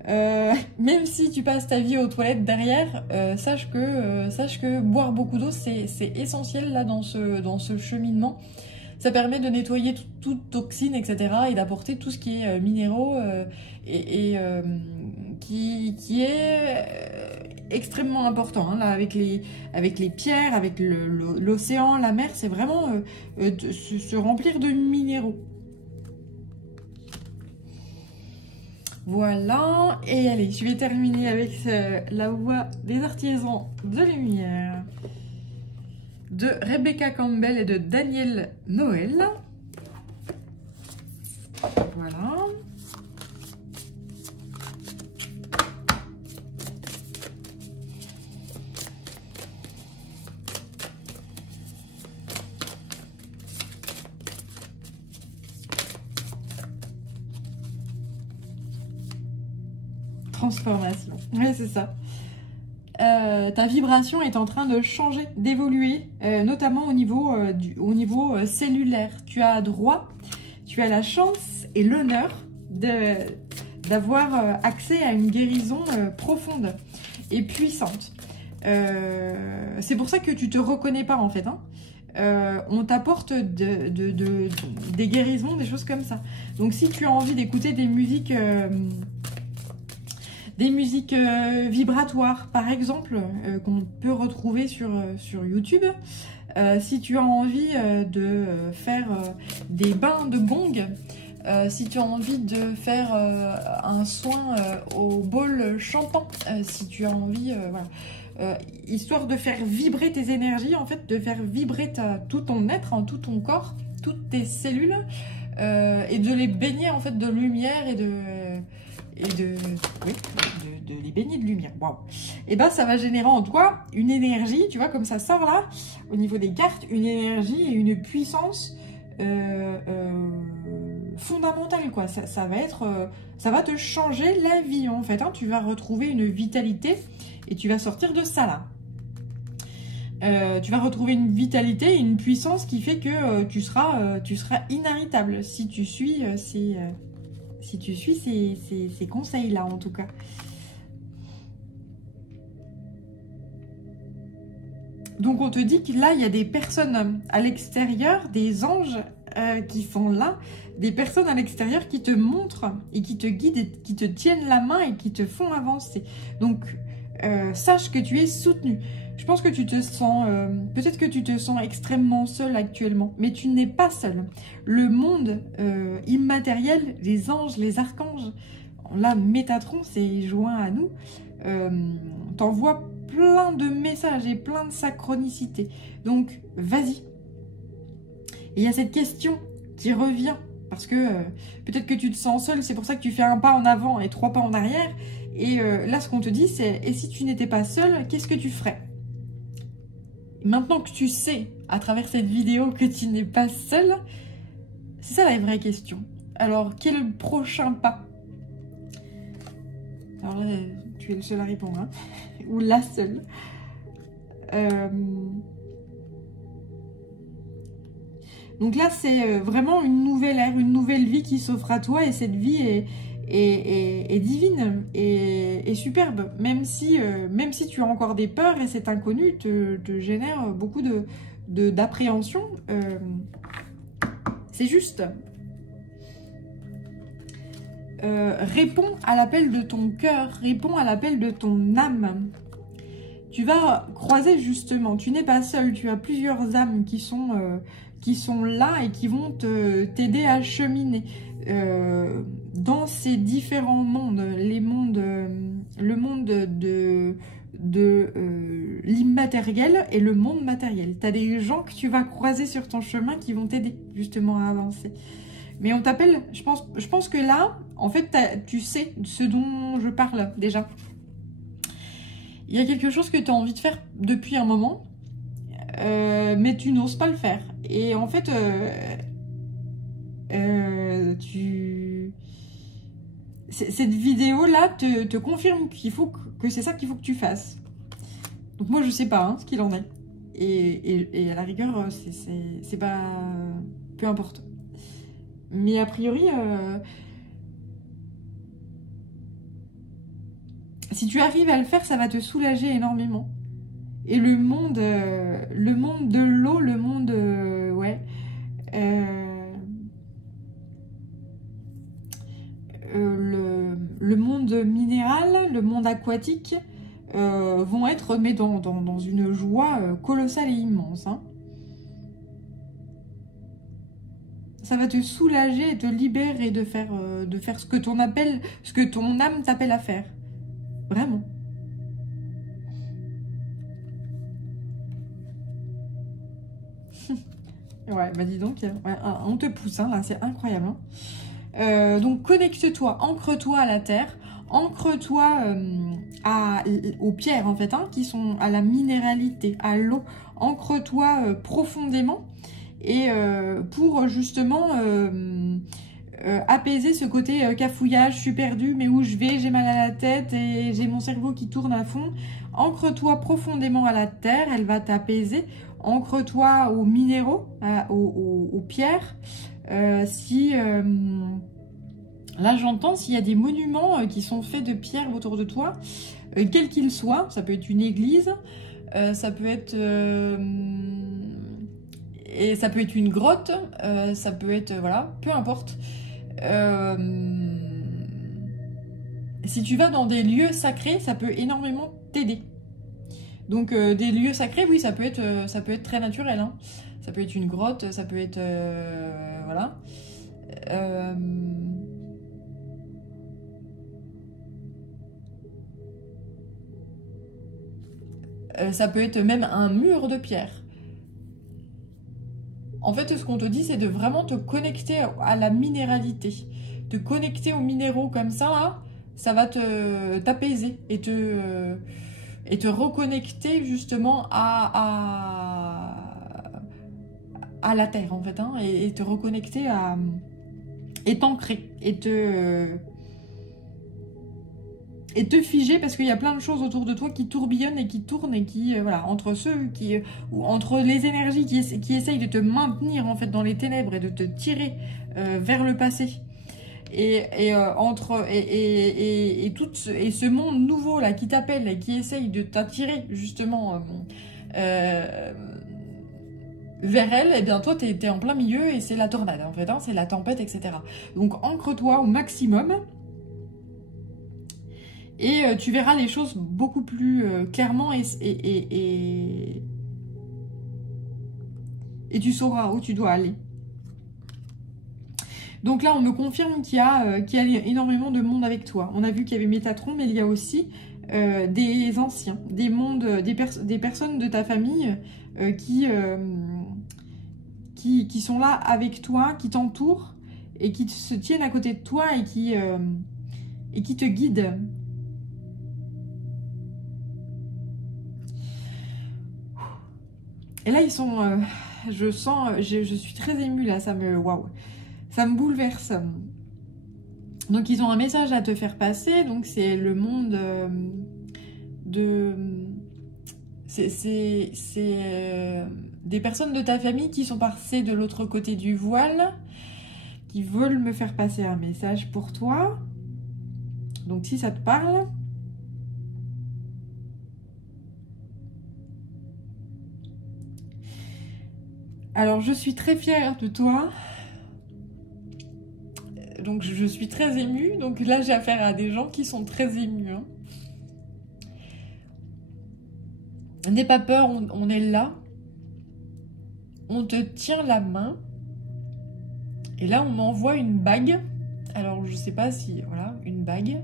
Même si tu passes ta vie aux toilettes derrière, sache que boire beaucoup d'eau, c'est essentiel là dans ce cheminement. Ça permet de nettoyer toute toxine, etc. et d'apporter tout ce qui est minéraux qui est extrêmement important. Hein, là, avec les pierres, avec l'océan, la mer, c'est vraiment se remplir de minéraux. Voilà, et allez, je vais terminer avec la voix des artisans de lumière de Rebecca Campbell et de Daniel Noël. Voilà. Transformation. Oui, c'est ça. Ta vibration est en train de changer, d'évoluer, notamment au niveau cellulaire. Tu as droit, tu as la chance et l'honneur d'avoir accès à une guérison profonde et puissante. C'est pour ça que tu te reconnais pas en fait. Hein. On t'apporte des guérisons, des choses comme ça. Donc si tu as envie d'écouter des musiques vibratoires, par exemple, qu'on peut retrouver sur YouTube. Si tu as envie de faire des bains de gong, si tu as envie de faire un soin au bol chantant, si tu as envie, voilà, histoire de faire vibrer tes énergies, en fait, de faire vibrer tout ton être, hein, tout ton corps, toutes tes cellules, et de les baigner en fait de lumière et de les baigner de lumière. Waouh. Et ben ça va générer en toi une énergie, tu vois, comme ça sort là, au niveau des cartes, une énergie et une puissance fondamentale, quoi. Ça va te changer la vie, en fait. Hein. Tu vas retrouver une vitalité et tu vas sortir de ça, là. Tu vas retrouver une vitalité et une puissance qui fait que tu seras inarrêtable si tu suis ces conseils-là, en tout cas. Donc, on te dit que là, il y a des personnes à l'extérieur, des anges qui sont là, des personnes à l'extérieur qui te montrent et qui te guident, et qui te tiennent la main et qui te font avancer. Donc, sache que tu es soutenu. Je pense que tu te sens, peut-être que tu te sens extrêmement seul actuellement, mais tu n'es pas seul. Le monde immatériel, les anges, les archanges, là, Métatron s'est joint à nous, t'envoie plein de messages et plein de synchronicité. Donc, vas-y. Et il y a cette question qui revient, parce que peut-être que tu te sens seul, c'est pour ça que tu fais un pas en avant et 3 pas en arrière. Et là, ce qu'on te dit, c'est, et si tu n'étais pas seul, qu'est-ce que tu ferais? Maintenant que tu sais, à travers cette vidéo, que tu n'es pas seul, c'est ça la vraie question. Alors, quel est le prochain pas? Alors là, tu es le seul à répondre, hein. Ou la seule. Donc là, c'est vraiment une nouvelle ère, une nouvelle vie qui s'offre à toi. Et cette vie est divine et superbe. Même si tu as encore des peurs et cet inconnu te génère beaucoup d'appréhension. C'est juste. Réponds à l'appel de ton cœur, réponds à l'appel de ton âme. Tu vas croiser justement, tu n'es pas seul, tu as plusieurs âmes qui sont là et qui vont t'aider à cheminer dans ces différents mondes, le monde l'immatériel et le monde matériel. Tu as des gens que tu vas croiser sur ton chemin qui vont t'aider justement à avancer. Mais on t'appelle, je pense que là, en fait, tu sais ce dont je parle déjà. Il y a quelque chose que tu as envie de faire depuis un moment, mais tu n'oses pas le faire. Et en fait, cette vidéo-là te confirme que c'est ça qu'il faut que tu fasses. Donc moi, je sais pas hein, ce qu'il en est. Et à la rigueur, c'est pas... peu importe. Mais a priori, si tu arrives à le faire, ça va te soulager énormément. Et le monde de l'eau, le monde... ouais... le monde minéral, le monde aquatique vont être mais dans une joie colossale et immense. Hein. Ça va te soulager et te libérer de faire ce que ton âme t'appelle à faire. Vraiment. Ouais, bah dis donc, ouais, on te pousse, hein, là, c'est incroyable. Hein. Donc connecte-toi, ancre-toi à la terre, ancre-toi aux pierres en fait, hein, qui sont à la minéralité, à l'eau, ancre-toi profondément et pour justement apaiser ce côté cafouillage, je suis perdue, mais où je vais, j'ai mal à la tête et j'ai mon cerveau qui tourne à fond. Ancre-toi profondément à la terre, elle va t'apaiser. Ancre-toi aux minéraux, aux pierres. Là j'entends s'il y a des monuments qui sont faits de pierres autour de toi, quels qu'ils soient, ça peut être une église, ça peut être et ça peut être une grotte, ça peut être voilà, peu importe. Si tu vas dans des lieux sacrés, ça peut énormément t'aider. Donc des lieux sacrés, oui, ça peut être très naturel. Hein. Ça peut être une grotte, ça peut être voilà. Ça peut être même un mur de pierre. En fait, ce qu'on te dit, c'est de vraiment te connecter à la minéralité. Te connecter aux minéraux comme ça, là, ça va t'apaiser et te reconnecter justement à la terre, en fait. Hein, et te reconnecter et t'ancrer. Et te figer parce qu'il y a plein de choses autour de toi qui tourbillonnent et qui tournent et qui, voilà, entre les énergies qui essayent de te maintenir en fait dans les ténèbres et de te tirer vers le passé. Et ce monde nouveau là qui t'appelle et qui essaye de t'attirer justement vers elle, et bien toi t'es en plein milieu et c'est la tornade en fait, hein, c'est la tempête, etc. Donc ancre-toi au maximum. Et tu verras les choses beaucoup plus clairement et tu sauras où tu dois aller. Donc là, on me confirme qu'il y a énormément de monde avec toi. On a vu qu'il y avait Métatron, mais il y a aussi des anciens, des personnes de ta famille qui sont là avec toi, qui t'entourent et qui se tiennent à côté de toi et qui te guident. Et là, ils sont... je sens... Je suis très émue, là. Waouh. Ça me bouleverse. Donc, ils ont un message à te faire passer. Donc, c'est le monde c'est des personnes de ta famille qui sont passées de l'autre côté du voile, qui veulent me faire passer un message pour toi. Donc, si ça te parle... Alors, je suis très fière de toi. Donc, je suis très émue. Donc là, j'ai affaire à des gens qui sont très émus. Hein. N'aie pas peur, on est là. On te tient la main. Et là, on m'envoie une bague. Alors, je sais pas si... Voilà, une bague.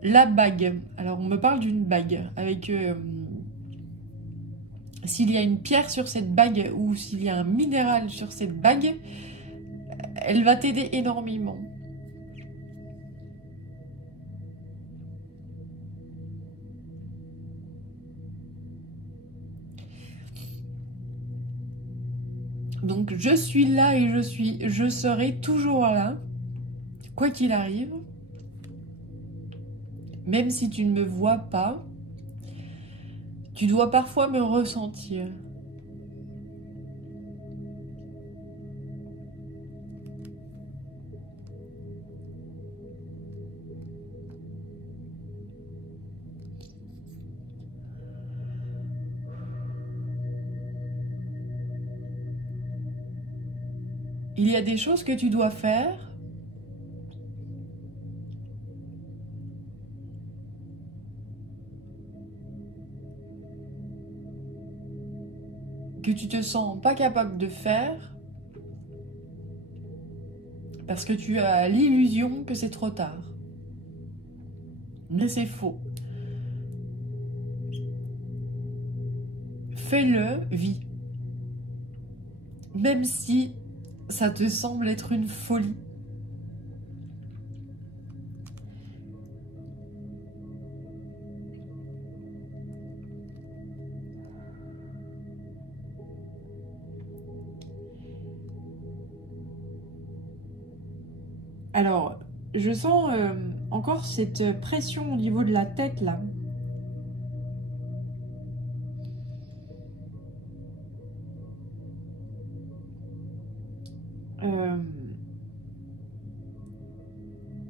La bague. Alors, on me parle d'une bague avec... s'il y a une pierre sur cette bague ou s'il y a un minéral sur cette bague, elle va t'aider énormément. Donc je suis là et je serai toujours là, quoi qu'il arrive. Même si tu ne me vois pas, tu dois parfois me ressentir. Il y a des choses que tu dois faire que tu te sens pas capable de faire parce que tu as l'illusion que c'est trop tard. Mais c'est faux. Fais-le, vis. Même si ça te semble être une folie. Alors, je sens encore cette pression au niveau de la tête là.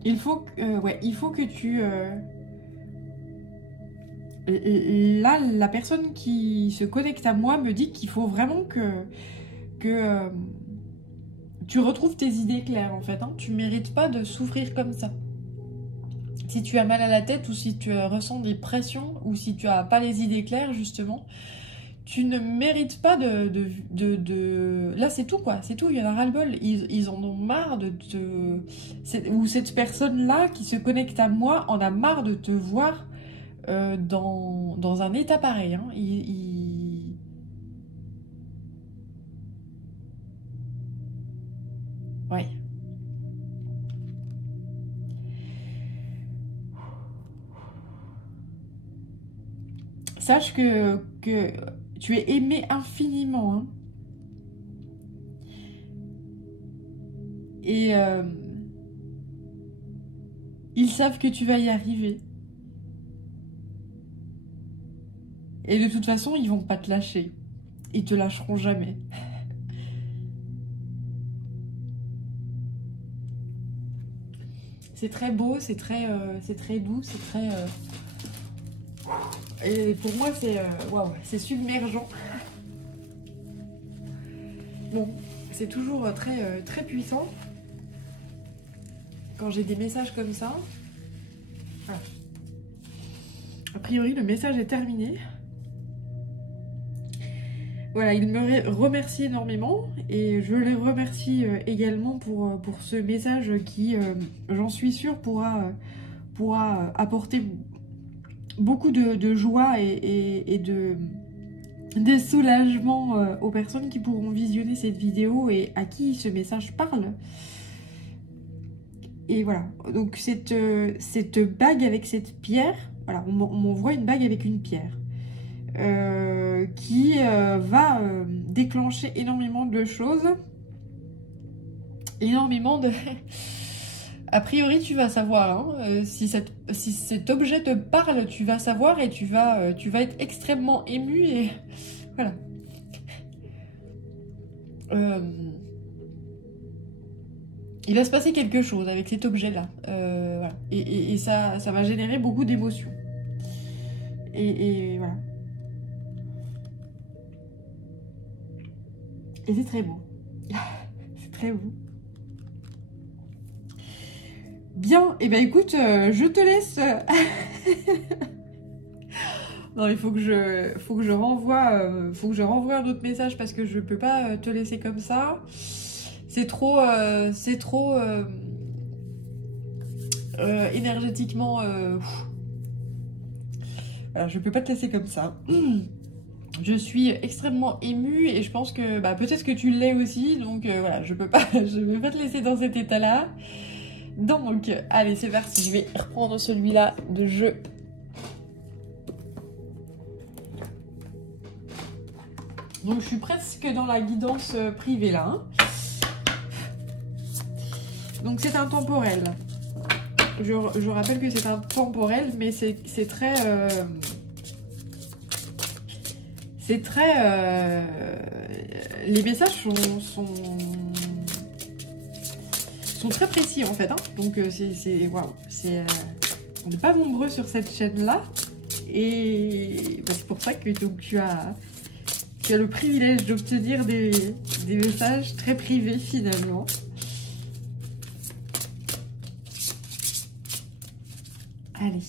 Il faut que tu... Là, la personne qui se connecte à moi me dit qu'il faut vraiment que tu retrouves tes idées claires, en fait. Hein. Tu mérites pas de souffrir comme ça. Si tu as mal à la tête ou si tu ressens des pressions ou si tu as pas les idées claires, justement, tu ne mérites pas de... Là, c'est tout, quoi. C'est tout, il y en a ras-le-bol. Ils en ont marre de te... Ou cette personne-là qui se connecte à moi en a marre de te voir dans un état pareil. Hein. Ouais. Sache que tu es aimé infiniment. Hein. Et ils savent que tu vas y arriver. Et de toute façon, ils vont pas te lâcher. Ils te lâcheront jamais. C'est très beau, c'est très doux, c'est très... Et pour moi, c'est waouh, c'est submergent. Bon, c'est toujours très puissant quand j'ai des messages comme ça. Voilà. A priori, le message est terminé. Voilà, il me remercie énormément et je les remercie également pour ce message qui, j'en suis sûre, pourra apporter beaucoup de joie et de soulagement aux personnes qui pourront visionner cette vidéo et à qui ce message parle. Et voilà, donc cette bague avec cette pierre, voilà, on m'envoie une bague avec une pierre. Qui va déclencher énormément de choses, énormément de... A priori, tu vas savoir, hein, si cet objet te parle, tu vas savoir et tu vas être extrêmement ému et voilà. Il va se passer quelque chose avec cet objet-là, voilà. Et ça va générer beaucoup d'émotions. Et voilà. Et c'est très beau. C'est très beau. Bien, et ben écoute, je te laisse. Non, il faut que je renvoie un autre message parce que je peux pas te laisser comme ça. C'est trop énergétiquement. Voilà, je peux pas te laisser comme ça. Je suis extrêmement émue et je pense que bah, peut-être que tu l'es aussi, donc voilà, je peux pas te laisser dans cet état-là. Donc, allez, c'est parti, je vais reprendre celui-là de jeu. Donc, je suis presque dans la guidance privée là. Hein. Donc, c'est un temporel. Je rappelle que c'est un temporel, mais c'est très... c'est très... les messages sont très précis en fait. Hein. Donc c'est waouh. On n'est pas nombreux sur cette chaîne-là. Et bah, c'est pour ça que donc, tu as le privilège d'obtenir des messages très privés finalement. Allez.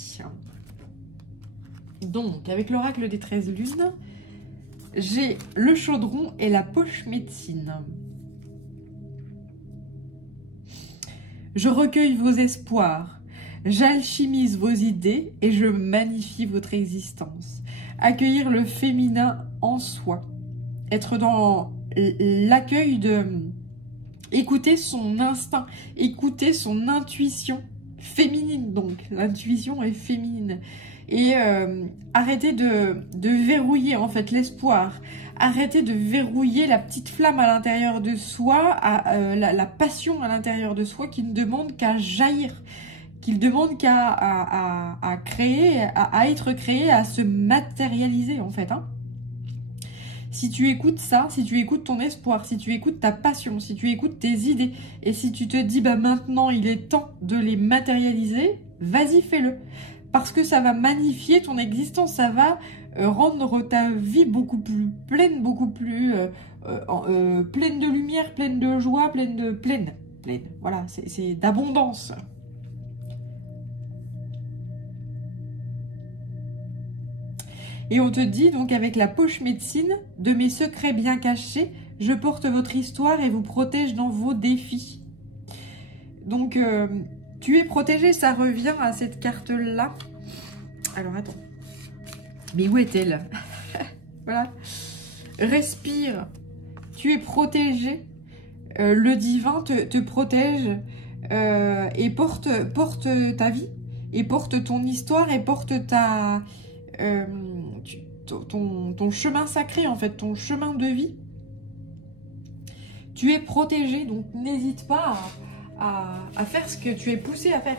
Donc, avec l'oracle des 13 lunes, j'ai le chaudron et la poche médecine. Je recueille vos espoirs, j'alchimise vos idées et je magnifie votre existence. Accueillir le féminin en soi. Être dans l'accueil de... Écouter son instinct, écouter son intuition féminine donc. L'intuition est féminine. Et arrêter de verrouiller en fait l'espoir. Arrêter de verrouiller la petite flamme à l'intérieur de soi, la passion à l'intérieur de soi qui ne demande qu'à jaillir, qui ne demande qu'à créer, à être créé, à se matérialiser en fait. Hein. Si tu écoutes ça, si tu écoutes ton espoir, si tu écoutes ta passion, si tu écoutes tes idées, et si tu te dis bah maintenant il est temps de les matérialiser, vas-y fais-le. Parce que ça va magnifier ton existence, ça va rendre ta vie beaucoup plus pleine, beaucoup plus pleine de lumière, pleine de joie, pleine, voilà, c'est d'abondance. Et on te dit donc avec la poche médecine, de mes secrets bien cachés, je porte votre histoire et vous protège dans vos défis. Donc tu es protégé, ça revient à cette carte-là. Alors attends. Mais où est-elle? Voilà. Respire. Tu es protégé. Le divin te protège et porte ta vie. Et porte ton histoire et porte ta... ton chemin sacré en fait, ton chemin de vie. Tu es protégé, donc n'hésite pas à faire ce que tu es poussé à faire.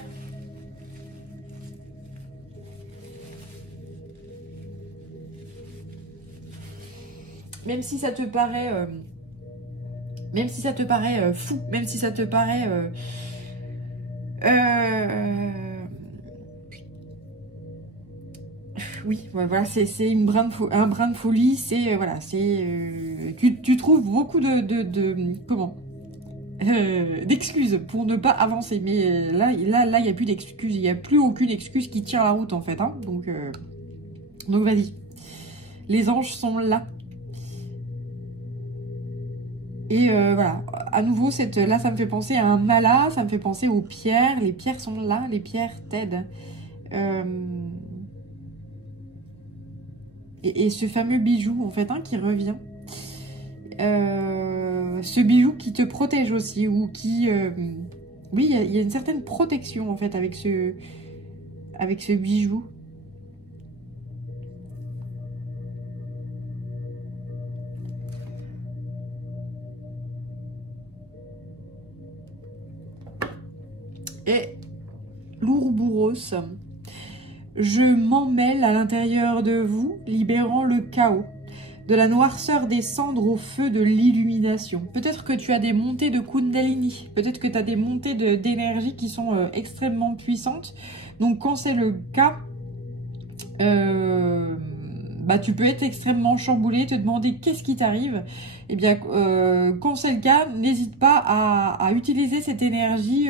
Même si ça te paraît fou, même si ça te paraît oui, voilà, c'est un brin de folie, c'est voilà, c'est tu trouves beaucoup d'excuses pour ne pas avancer, mais là il n'y a plus d'excuses, il n'y a plus aucune excuse qui tient la route en fait, hein, donc vas-y, les anges sont là. Et voilà, à nouveau, là ça me fait penser à un mala, ça me fait penser aux pierres, les pierres sont là, les pierres t'aident. Et ce fameux bijou en fait, hein, qui revient. Ce bijou qui te protège aussi, ou qui... oui, il y a une certaine protection en fait avec ce bijou. Et l'Ouroboros, je m'en mêle à l'intérieur de vous, libérant le chaos, de la noirceur des cendres au feu de l'illumination. Peut-être que tu as des montées de Kundalini, peut-être que tu as des montées d'énergie qui sont extrêmement puissantes. Donc quand c'est le cas, bah, tu peux être extrêmement chamboulé, te demander qu'est-ce qui t'arrive. Eh bien, quand c'est le cas, n'hésite pas à utiliser cette énergie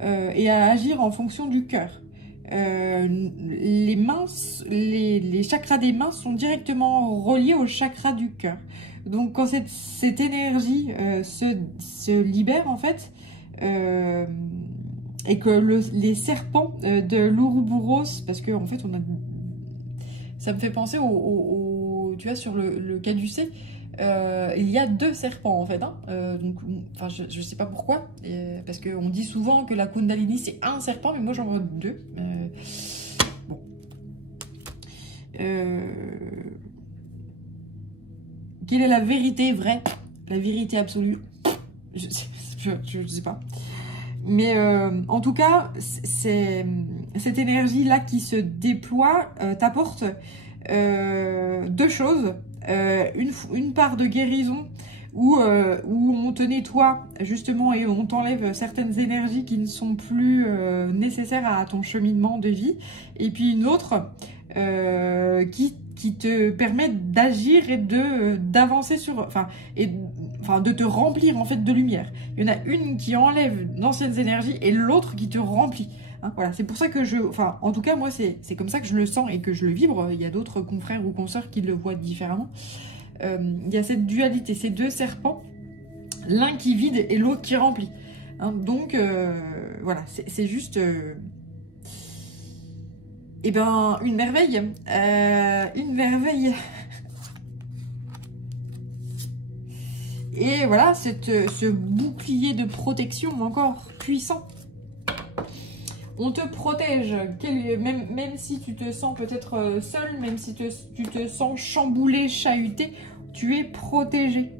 et à agir en fonction du cœur. Les chakras des mains sont directement reliés au chakra du cœur. Donc quand cette énergie se libère en fait, et que les serpents de l'Ouroboros, parce que en fait ça me fait penser aux tu vois, sur le caducée, il y a 2 serpents en fait. Hein. Donc, enfin, je sais pas pourquoi, parce qu'on dit souvent que la Kundalini c'est un serpent, mais moi j'en vois 2. Bon. Quelle est la vérité vraie? La vérité absolue? Je sais pas. Mais en tout cas, cette énergie-là qui se déploie t'apporte 2 choses. Une part de guérison où on te nettoie justement et on t'enlève certaines énergies qui ne sont plus nécessaires à ton cheminement de vie. Et puis une autre qui te permet d'agir et d'avancer sur... Enfin, de te remplir en fait de lumière. Il y en a une qui enlève d'anciennes énergies et l'autre qui te remplit. Hein, voilà, c'est pour ça que enfin, en tout cas, moi, c'est comme ça que je le sens et que je le vibre. Il y a d'autres confrères ou consoeurs qui le voient différemment. Il y a cette dualité, ces 2 serpents, l'un qui vide et l'autre qui remplit. Hein, donc, voilà, c'est juste... Eh ben, une merveille. Une merveille. Et voilà, ce bouclier de protection encore puissant. On te protège, même si tu te sens peut-être seul, même si tu te sens chamboulé, chahuté, tu es protégé.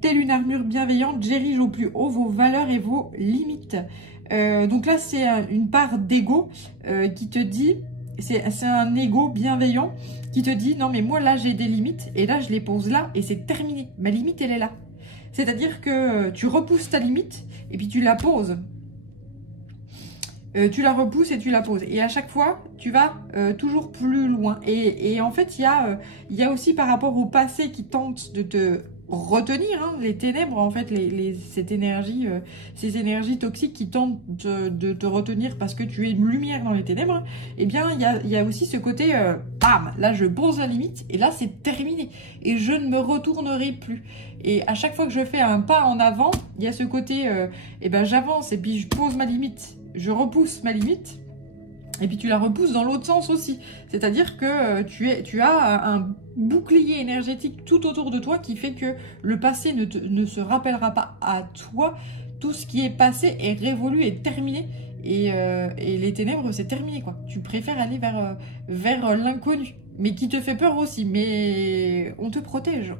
Telle une armure bienveillante, j'érige au plus haut vos valeurs et vos limites. Donc là, c'est une part d'ego qui te dit... C'est un ego bienveillant qui te dit non mais moi là j'ai des limites et là je les pose là et c'est terminé. Ma limite elle est là. C'est-à-dire que tu repousses ta limite et puis tu la poses. Tu la repousses et tu la poses. Et à chaque fois tu vas toujours plus loin. Et en fait il y a aussi par rapport au passé qui tente de te retenir, hein, les ténèbres en fait, cette énergie, ces énergies toxiques qui tentent de te retenir parce que tu es une lumière dans les ténèbres, eh bien il y a aussi ce côté bam, là je pose la limite et là c'est terminé et je ne me retournerai plus. Et à chaque fois que je fais un pas en avant, il y a ce côté eh ben j'avance et puis je pose ma limite, je repousse ma limite. Et puis tu la repousses dans l'autre sens aussi. C'est-à-dire que tu as un bouclier énergétique tout autour de toi qui fait que le passé ne se rappellera pas à toi. Tout ce qui est passé est révolu et terminé. Et les ténèbres, c'est terminé, quoi. Tu préfères aller vers l'inconnu. Mais qui te fait peur aussi. Mais on te protège.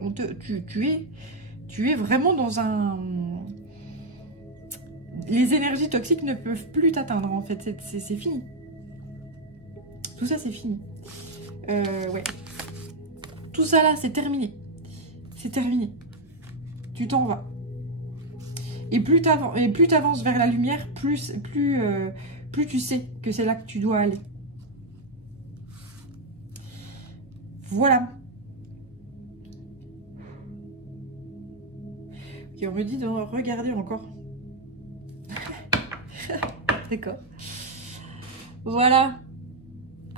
Tu es vraiment dans un... Les énergies toxiques ne peuvent plus t'atteindre, en fait. C'est fini. Tout ça, c'est fini. Ouais. Tout ça, là, c'est terminé. C'est terminé. Tu t'en vas. Et plus t'avances vers la lumière, plus tu sais que c'est là que tu dois aller. Voilà. Ok, on me dit de regarder encore. D'accord. Voilà.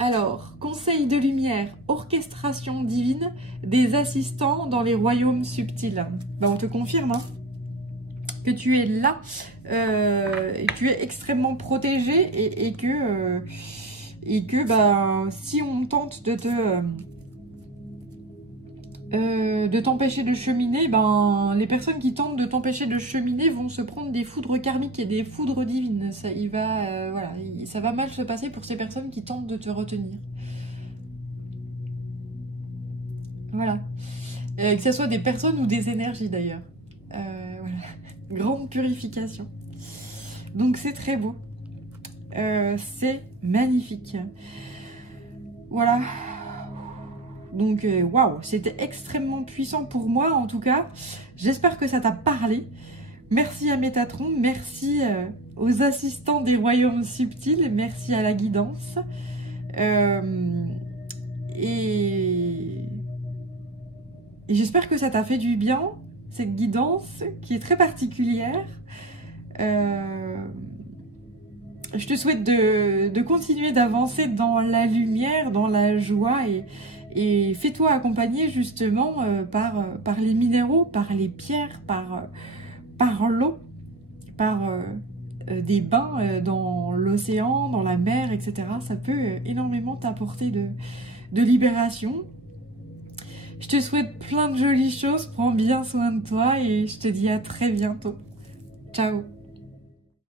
Alors, conseil de lumière, orchestration divine des assistants dans les royaumes subtils. Ben, on te confirme hein, que tu es là, et que tu es extrêmement protégé et que ben, si on tente de t'empêcher de cheminer, ben, les personnes qui tentent de t'empêcher de cheminer vont se prendre des foudres karmiques et des foudres divines. Ça, voilà, ça va mal se passer pour ces personnes qui tentent de te retenir. Voilà. Que ce soit des personnes ou des énergies d'ailleurs. Voilà. Grande purification. Donc c'est très beau. C'est magnifique. Voilà. Donc, waouh, c'était extrêmement puissant pour moi, en tout cas. J'espère que ça t'a parlé. Merci à Métatron, merci aux assistants des royaumes subtils, merci à la guidance. Et j'espère que ça t'a fait du bien, cette guidance qui est très particulière. Je te souhaite de continuer d'avancer dans la lumière, dans la joie et fais-toi accompagner justement par les minéraux, par les pierres, par l'eau, par des bains dans l'océan, dans la mer, etc. Ça peut énormément t'apporter de libération. Je te souhaite plein de jolies choses, prends bien soin de toi et je te dis à très bientôt. Ciao!